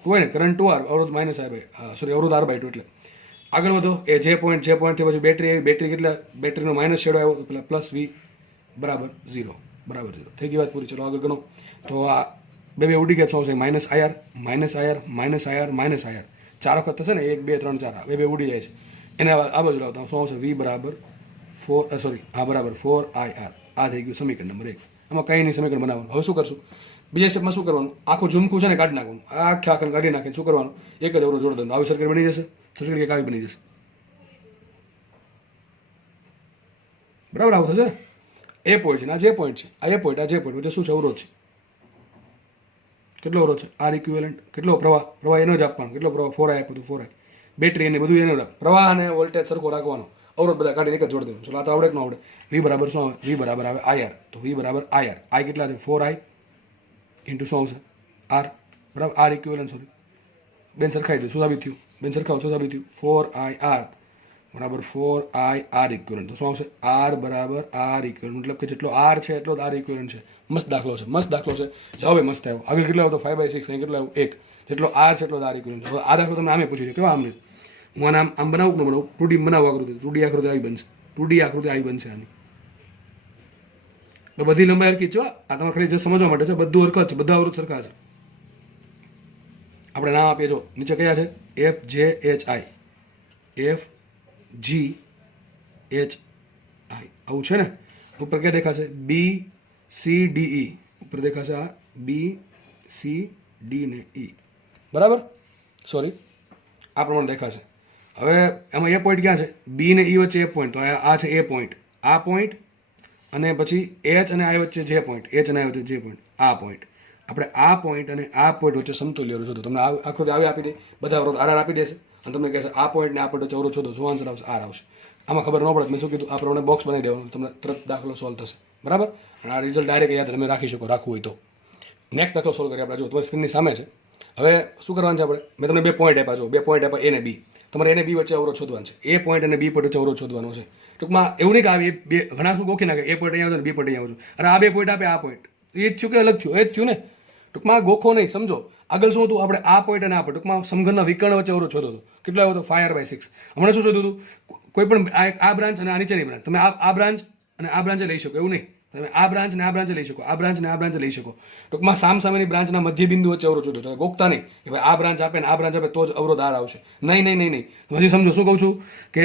2 હોય ને, કરંટ 2R, અવરોધ અવરોધ R/2. એટલે આગળ વધો. એ જે પોઈન્ટથી પછી બેટરી આવી. બેટરી કેટલા? બેટરીનો માઇનસ છેડો આવ્યો, પેલા પ્લસ V બરાબર 0. થઈ ગઈ વાત પૂરી. ચલો આગળ ગણો. તો આ બે ઉડી ગયા. શું આવશે? -IR. 4 વખત થશે ને, 1 2 3 4, બે ઉડી જાય છે. એને આ બાજુ લાવતા શું આવશે? V બરાબર 4IR. આ થઈ ગયું સમીકરણ નંબર 1. આમાં કંઈ નહીં સમીકરણ બનાવવાનું. હવે શું કરશું? બીજા સ્ટેપમાં શું કરવાનું? આખું ઝુમખું છે ને કાઢી નાખવાનું. આખા કાઢી નાખીને શું કરવાનું? એક જ અવરોધ જોડી દેવાનું. આવી સર્કિટ બની જશે. સર્કિટ એક આવી બની જશે. બરાબર? આવું થશે ને. એ પોઈન્ટ છે ને આ જે પોઈન્ટ છે, આ એ પોઈન્ટ, આ જે પોઈન્ટ વચ્ચે શું છે? અવરોધ છે. કેટલો અવરોધ છે? R equivalent. કેટલો પ્રવાહ એનો જ આપવાનો. કેટલો પ્રવાહ? 4i આપ્યો તો 4i. બેટરી એને બધું એનો રાખ. પ્રવાહ અને વોલ્ટેજ સરખો રાખવાનો. અવરોધ બધા કાઢીને એક જ જોડી દેવાનું. ચલો, આ તો આવડે કે ન આવડે? V બરાબર શું આવે? V બરાબર આવે IR. તો V બરાબર IR. I કેટલા છે? 4i ઇન્ટુ શું આવશે? R. બરાબર? R equivalent. સોરી, બેન સરખાઈ દે. શું સાબિત થયું? બેન સરખાવ. શું સાબિત થયું? 4IR બરાબર 4IR ઇક્વિવેલન્ટ. તો શું આવશે? R બરાબર R ઇક્વિવેલન્ટ. મતલબ કે જેટલો R છે એટલો જ R ઇક્વિવેલન્ટ છે. મસ્ત દાખલો છે. જવાબ મસ્ત આવ્યો. આગળ કેટલો આવ્યો? 5/6. અહીં કેટલો આવ્યો? 1. જેટલો R છે એટલો જ R ઇક્વિવેલન્ટ. હવે આ દાખલો તમને આમે પૂછ્યું છે. કેવા આમને? હું આને આમ બનાવું કે ન બનાવું, 2D બનાવું આકૃતિ, 2D આકૃતિ આવી બનશે, 2D આકૃતિ આવી બનશે આની. તો બધી લંબાઈ હરખી છે. આ તમારે ખાલી જે સમજવા માટે છે, બધું હરખા છે, બધા અવરોધ સરખા છે. આપણે નામ આપીએ જો નીચે કયા છે, FJHI, FGHI આવું છે ને. ઉપર ક્યાં દેખાશે, BCDE ઉપર દેખાશે, આ BCD ને E, બરાબર, સોરી આ પ્રમાણે દેખાશે. હવે એમાં એ પોઈન્ટ ક્યાં છે, બી ને ઈ વચ્ચે એ પોઈન્ટ, તો આ છે એ પોઈન્ટ, આ પોઈન્ટ, અને પછી એચ અને આઈ વચ્ચે જે પોઈન્ટ, એચ અને આઈ વચ્ચે જે પોઈન્ટ, આ પોઈન્ટ. આપણે આ પોઈન્ટ અને આ પોઈન્ટ વચ્ચે સમતુલ્ય અવરોધ શોધો. તમને આકૃતિ આવી આપી દે, બધા અવરોધ આર આપી દેશે અને તમને કહેશે આ પોઈન્ટ ને આ પોઈન્ટ વચ્ચે અવરોધ શોધો, શું આન્સર આવશે, આર આવશે. આમાં ખબર ન પડે મેં શું કીધું, આ પ્રમાણે બોક્સ બનાવી દેવાનું, તમને તરત દાખલો સોલ્વ થશે, બરાબર. અને આ રિઝલ્ટ ડાયરેક્ટ યાદ તમે રાખી શકો, રાખવું હોય તો. નેક્સ્ટ દાખલો સોલ્વ કરીએ આપણે. જો તમારી સ્ક્રીનની સામે છે. હવે શું કરવાનું છે આપણે, મેં તમને 2 પોઈન્ટ આપ્યા, જો 2 પોઈન્ટ આપ્યા એ ને બી. તમારે એને બી વચ્ચે અવરોધ શોધવાનો છે, એ પોઈન્ટ અને બી પોઈન્ટ વચ્ચે અવરોધ શોધવાનો છે. ટૂંકમાં એવું નહીં કે આવી બે ઘણા શું ગોખી નાખે, એ પોઈન્ટ અહીંયા આવશે, બી પોઈન્ટ અહીંયા આવશે, અને આ 2 પોઈન્ટ આપે, આ પોઈન્ટ એ જ થયું કે અલગ થયું, એ જ થયું ને. ટૂંકમાં ગોખો નહીં, સમજો. આગળ શું હતું, આપણે આ પોઈન્ટ અને આ પોઈન્ટ ટૂંકમાં સમઘનના વિકર્ણ વચ્ચે અવરોધ શોધો હતો. કેટલો આવ્યો હતો, 5r/6. હમણાં શું શોધ્યું હતું, કોઈ પણ આ બ્રાન્ચ અને આ નીચેની બ્રાન્ચ, તમે આ બ્રાન્ચ અને આ બ્રાન્ચે લઈ શકો, એવું નહીં, તમે આ બ્રાન્ચ ને આ બ્રાન્ચે લઈ શકો, આ બ્રાન્ચ ને આ બ્રાન્ચે લઈ શકો. ટૂંકમાં સામસામેની બ્રાન્ચના મધ્ય બિંદુ વચ્ચે અવરોધ શોધો. તમે ગોખતા નહીં કે ભાઈ આ બ્રાન્ચ આપે ને આ બ્રાન્ચ આપે તો જ અવરોધ આર આવશે, નહીં નહીં નહીં નહીં. હજી સમજો શું કહું છું, કે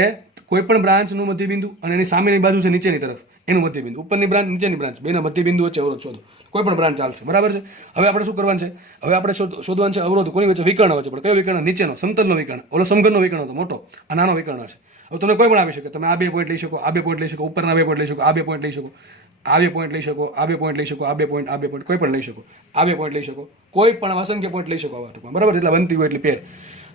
કોઈ પણ બ્રાન્ચનું મધ્ય બિંદુ અને એની સામેની બાજુ છે નીચેની તરફ એનું મધ્ય બિંદુ, ઉપરની બ્રાન્ચ નીચેની બ્રાન્ચ, બેના મધ્ય બિંદુ વચ્ચે અવરોધ શોધો. કોઈ પણ બ્રાન્ચ ચાલશે, બરાબર છે. હવે આપણે શું કરવાનું છે, હવે આપણે શોધવાનું છે અવરોધ કોની વચ્ચે, વિકર્ણ વચ્ચે. પણ કયો વિકર્ણ, નીચેનો સમતલનો વિકર્ણ, ઓલો સમઘનનો વિકર્ણ હતો મોટો, આ નાનો વિકર્ણ છે. હવે તમને કોઈ પણ આપી શકે, તમે આ 2 પોઈન્ટ લઈ શકો, આ 2 પોઈન્ટ લઈ શકો, ઉપરના 2 પોઈન્ટ લઈ શકો, આ 2 પોઈન્ટ લઈ શકો, આ 2 પોઈન્ટ લઈ શકો, આ 2 પોઈન્ટ લઈ શકો, આ 2 પોઈન્ટ, આ 2 પોઈન્ટ, કોઈ પણ લઈ શકો, આ 2 પોઈન્ટ લઈ શકો, કોઈ પણ અસંખ્ય પોઈન્ટ લઈ શકો આવા ટૂંકમાં, બરાબર. એટલા બનતી હોય એટલે પેર.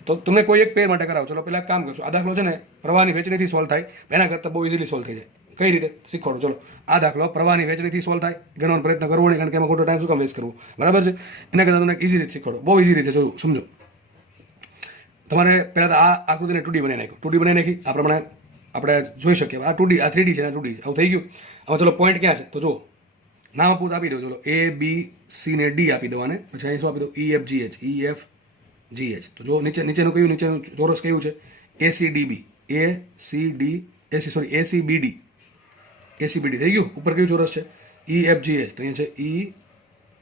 તો તમને કોઈ એક પેર માટે કરાવો. ચલો પહેલાં કામ કરશું, આ દાખલો છે ને પ્રવાહની વહેંચણીથી સોલ્વ થાય, એના કરતાં બહુ ઇઝીલી સોલ્વ થઈ જાય. કઈ રીતે શીખવાડો, ચલો. આ દાખલો પ્રવાહની વહેંચણીથી સોલ્વ થાય, ગણવાનો પ્રયત્ન કરવો નહીં, કારણ કે એમાં ખોટો ટાઈમ શું કામ વેસ્ટ કરવો, બરાબર છે. એના કરતાં તમને ઇઝી રીતે શીખવાડો, બહુ ઇઝી રીતે જોયું, સમજો. તમારે પહેલાં આ આકૃતિને 2D બનાવી નાખ્યું, 2D બનાવી નાખી આ પ્રમાણે આપણે જોઈ શકીએ. આ 2D, આ 3D છે, આ 2D આવું થઈ ગયું. હવે ચલો પોઈન્ટ ક્યાં છે, તો જો નામ આપું તો આપી દો, ચલો ABC ને D આપી દો, અને પછી અહીં શું આપી દો, EFGH. તો જો નીચેનું કયું, નીચેનું ચોરસ કયું છે, ACBD થઈ ગયું. ઉપર કયું ચોરસ છે, EFGH, તો અહીંયા છે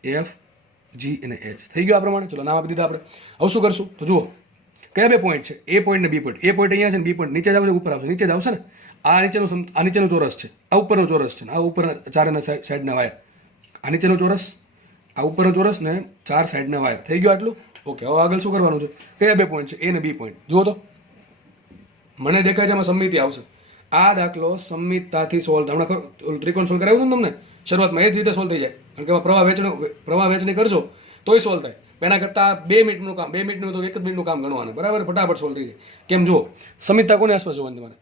EFG અને H થઈ ગયું. આ પ્રમાણે ચલો નામ આપી દીધા આપણે. હવે શું કરશું, તો જુઓ કયા 2 પોઈન્ટ છે, એ પોઈન્ટ ને બી પોઈન્ટ. એ પોઈન્ટ અહીંયા છે ને બી પોઈન્ટ નીચે જ આવશે, ઉપર આવશે, નીચે જ આવશે ને. આ નીચેનું ચોરસ છે, આ ઉપરનો ચોરસ છે, આ ઉપર ચારના સાઈડના વાયર, આ નીચેનો ચોરસ, આ ઉપરનો ચોરસ ને 4 સાઈડના વાયર. થઈ ગયું આટલું, ઓકે. હવે આગળ શું કરવાનું છે, કયા 2 પોઈન્ટ છે, એ ને બી પોઈન્ટ. જુઓ તો મને દેખાય છે એમાં સમમિતિ આવશે. આ દાખલો સમમિતતાથી સોલ્વ, હમણાં ત્રિકોણ સોલ્વ કરાવ્યું હતું ને તમને શરૂઆતમાં, એ જ રીતે સોલ્વ થઈ જાય. કારણ કે પ્રવાહ વહેંચણી કરશો તોય સોલ્વ થાય. એના કરતાં 2 મિનિટનું કામ, 2 મિનિટનું તો 1 જ મિનિટનું કામ ગણવાનું, બરાબર. ફટાફટ સોલ્વ થઈ જાય. કેમ, જુઓ સમિતતા કોની આસપાસ જોવાની, તમારે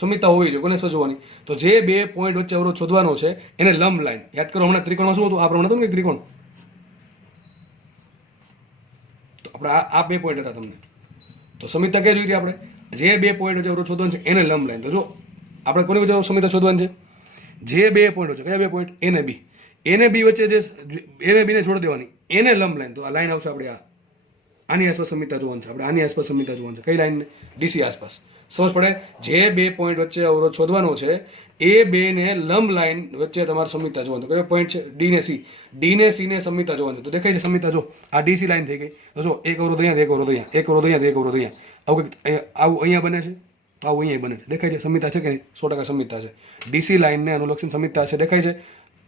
સમિતતા હોવી જોઈએ. કોની આસપાસ જોવાની, તો જે 2 પોઈન્ટ વચ્ચે અવરોધ શોધવાનો છે એને લંબ લાઈન યાદ કરો. હમણાં ત્રિકોણમાં શું હતું, આ પ્રમાણે હતું ને ત્રિકોણ, તો આપણે આ 2 પોઈન્ટ હતા તમને. તો સમિતતા કઈ જોઈ હતી આપણે, જે 2 પોઈન્ટ વચ્ચે અવરોધ શોધવાનું છે એને લંબ લાઈન. તો જો આપણે કોની વચ્ચે સમિતતા શોધવાની છે, જે 2 પોઈન્ટ વચ્ચે, કયા 2 પોઈન્ટ, એને બી વચ્ચે જે એને બીને જોડી દેવાની, એને લંબ લાઈન. તો આ લાઈન આવશે આપણે આની આસપાસ સમિતતા જોવાનું છે, આપણે આની આસપાસ સમિતતા જોવાનું છે. કઈ લાઈન, ડીસી આસપાસ. સમજ પડે, જે 2 પોઈન્ટ વચ્ચે અવરોધ શોધવાનો છે એ 2 ને લંબ લાઈન વચ્ચે તમારે સમિતતા જોવાનું. કયો પોઈન્ટ છે, ડી ને સી, ડી ને સી ને સમિતતા જોવાનું. તો દેખાય છે સમિતતા, જો આ ડીસી લાઈન થઈ ગઈ. તો જો એક અવરોધ અહીંયા, એક અવરોધ અહીંયા, એક અવરોધ અહીંયા, એક અવરોધ અહીંયા, આવું અહીંયા બને છે, તો આવું અહીંયા બને છે. દેખાય છે સમિતતા છે કે નહીં, 100% સમિતતા છે. ડીસી લાઈનને અનુલક્ષીને સમિતતા છે, દેખાય છે.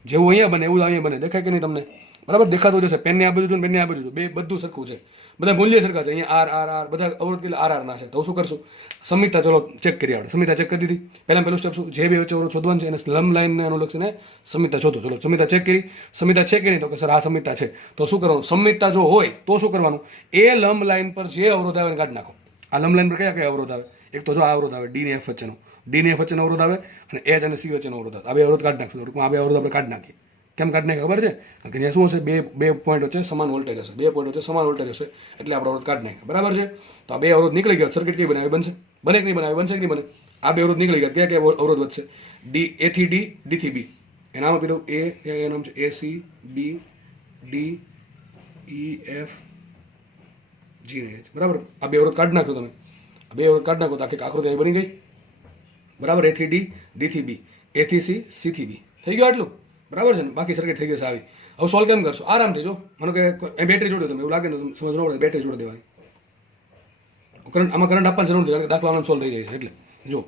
જેવું અહીંયા બને એવું અહીંયા બને, દેખાય કે નહીં તમને, બરાબર. દેખાતું જશે. પેનને આ બાજુ જો, પેનને આ બાજુ જો, બધું સરખું છે, બધા મૂલ્ય સરખા છે. અહીંયા આર બધા અવરોધ કેટલા આર ના છે. તો શું કરશું, સમિતતા ચલો ચેક કરીએ આપણે. સમિતતા ચેક કરી દીધી. પહેલું સ્ટેપ શું, જે 2 વચ્ચે અવરોધ શોધવાનું છે એને લંબ લાઈનને અનુલક્ષીને સમિતતા શોધો. ચલો સમિતતા ચેક કરી. સમિતતા છે કે નહીં, તો કે સર આ સમિતતા છે. તો શું કરવાનું, સમિતતા જો હોય તો શું કરવાનું, એ લંબ લાઈન પર જે અવરોધ આવે એને કાઢી નાખો. આ લંબ લાઈન પર કયા અવરોધ આવે, એક તો જો આ અવરોધ આવે, ડી ને એફ વચ્ચેનો, અવરોધ આવે, અને એચ અને સી વચ્ચેનો અવરોધ આવે. આ 2 અવરોધ કાઢી નાખશું. આ 2 અવરોધ આપણે કાઢી નાખીએ. કેમ કાઢી નાખીએ ખબર છે, કારણ કે ત્યાં શું હશે, બે પોઈન્ટ વચ્ચે સમાન વોલ્ટેજ હશે, 2 પોઈન્ટ વચ્ચે સમાન વોલ્ટેજ હશે, એટલે આપણે અવરોધ કાઢી નાખીએ, બરાબર છે. તો આ 2 અવરોધ નીકળી ગયા, સર્કિટ કઈ બનાવી બનશે, બને કે નહીં બનાવે, બનશે કે નહીં બને. આ 2 અવરોધ નીકળી ગયા, ક્યાં અવરોધ વધશે, એ થી ડી, ડી થી બી. એ નામ આપી દઉં, એ નામ છે AC B D E F G ને H, બરાબર. આ 2 અવરોધ કાઢી નાખો તમે. બે વખત કાઢ નાખો તો આખી આકૃતિ અહીં બની ગઈ. બરાબર, A થી D, D થી B, A થી C, C થી B. થઈ ગયું આટલું? બરાબર છે ને? બાકી સર્કિટ થઈ ગઈ આવી. હવે સોલ્વ કેમ કરશો? આરામથી જો. મને કે બેટરી જોડો તમે, એવું લાગે ને સમજ ન પડે, બેટરી જોડી દેવાની. આમાં કરંટ આપવાની જરૂર નથી, દાખલો આનો સોલ્વ થઈ જાય છે. એટલે જો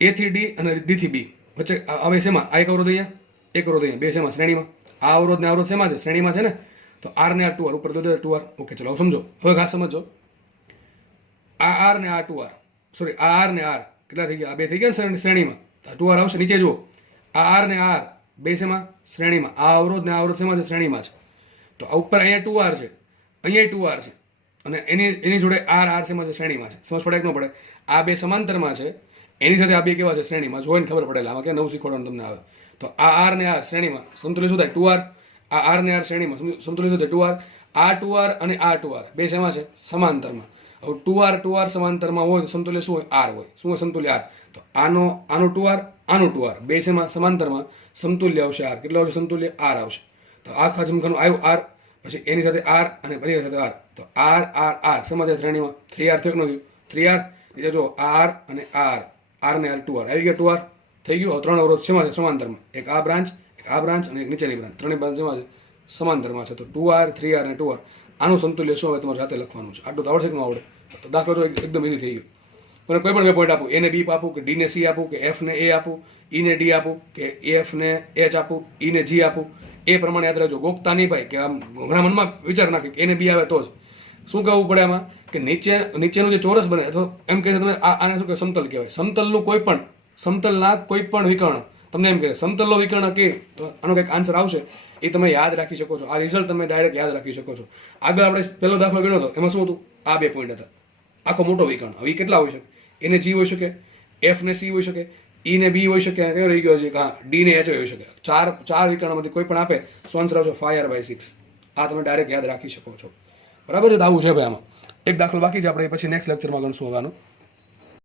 A થી D અને D થી B વચ્ચે હવે શેમાં? આ એક અવરોધ અહીંયા, એક અવરોધ અહીંયા, બે શેમાં? શ્રેણીમાં. આ અવરોધ ને અવરોધ શેમાં છે? શ્રેણીમાં છે ને. તો R ને R 2R ઉપર દો 2R. ઓકે, ચલો સમજો. હવે ખાસ સમજો. આ R ને આ 2R, સોરી આ R ને R કેટલા થઈ ગયા? આ બે થઈ ગયા ને શ્રેણીમાં. 2R આવશે નીચે જુઓ. આ R ને R બે શેમાં? શ્રેણીમાં. આ અવરોધ ને આ અવરોધ શેમાં છે? શ્રેણીમાં છે. તો આ ઉપર અહીંયા 2R છે, અહીંયા 2R છે, અને એની જોડે R શેમાં છે? શ્રેણીમાં છે. સમજ પડે કે ન પડે? આ બે સમાંતરમાં છે, એની સાથે આ બે કેવા છે? શ્રેણીમાં. જોઈને ખબર પડે. આમાં કે નવું શીખવાડવાનું તમને આવે. તો આ R ને R શ્રેણીમાં સમતુલ્ય શું થાય? 2R. આ R ને R શ્રેણીમાં સમતુલ્ય શું થાય? 2R. આ 2R અને આ 2R બે શેમાં છે? સમાંતરમાં. હવે 2R સમાંતરમાં હોય તો સમતુલ્ય શું હોય? R હોય. શું હોય સમતુલ્ય? R. તો આનો 2R બે શેમાં? સમાંતરમાં. સમતુલ્ય આવશે R. કેટલો આવશે સમતુલ્ય? R આવશે. તો આખા જમખાનું આવ્યું R, પછી એની સાથે R અને એની સાથે R. તો R શેમાં છે? શ્રેણીમાં. 3R થયું કે નથી? 3R. એટલે જો R અને R ને R 2R આવી ગયા. 2R થઈ ગયું. હવે ત્રણ અવરોધ શેમાં છે? સમાંતરમાં. એક આ બ્રાન્ચ, એક આ બ્રાન્ચ અને એક નીચેની બ્રાન્ચ. ત્રણેય બ્રાન્ચ શેમાં છે? સમાંતરમાં છે. તો 2R, 3R અને 2R આનું સમતુલ્ય શું હવે તમારે જાતે લખવાનું છે. આટલું તો આવડશે કે ન આવડે? તો દાખલો તો એકદમ ઇઝી થઈ ગયો. પણ કોઈ પણ બે પોઈન્ટ આપું, A ને B આપું, કે D ને C આપું, કે F ને A આપું, E ને D આપું, કે F ને H આપું, E ને G આપું, એ પ્રમાણે યાદ રાખજો. ગોખતા નહીં ભાઈ, કે આમ ઘણા મનમાં વિચાર નાખે કે A ને B આવે તો જ. શું કહેવું પડે આમાં? કે નીચેનું જે ચોરસ બને, અથવા એમ કહે છે તમે આને શું કહેવાય? સમતલ કહેવાય. સમતલનું કોઈ પણ, સમતલના કોઈ પણ વિકર્ણ તમને એમ કહે સમતલનો વિકર્ણ કે, તો આનો કંઈક આન્સર આવશે. એ તમે યાદ રાખી શકો છો. આ રિઝલ્ટ તમે ડાયરેક્ટ યાદ રાખી શકો છો. આગળ આપણે પહેલો દાખલો ગણ્યો હતો, એમાં શું હતું? આ બે પોઈન્ટ હતા. આખો મોટો વિકર્ણ. હવે એ કેટલા હોઈ શકે? A ને G હોઈ શકે, F ને C હોઈ શકે, E ને B હોઈ શકે, કયો રહી ગયો છે? હા, D ને H હોઈ શકે. ચાર વિકર્ણમાંથી કોઈ પણ આપે તો આન્સર આવશે 5R/6. આ તમે ડાયરેક્ટ યાદ રાખી શકો છો. બરાબર છે? આવું છે ભાઈ આમાં. એક દાખલો બાકી છે, આપણે પછી નેક્સ્ટ લેક્ચરમાં ગણશું હવાનું.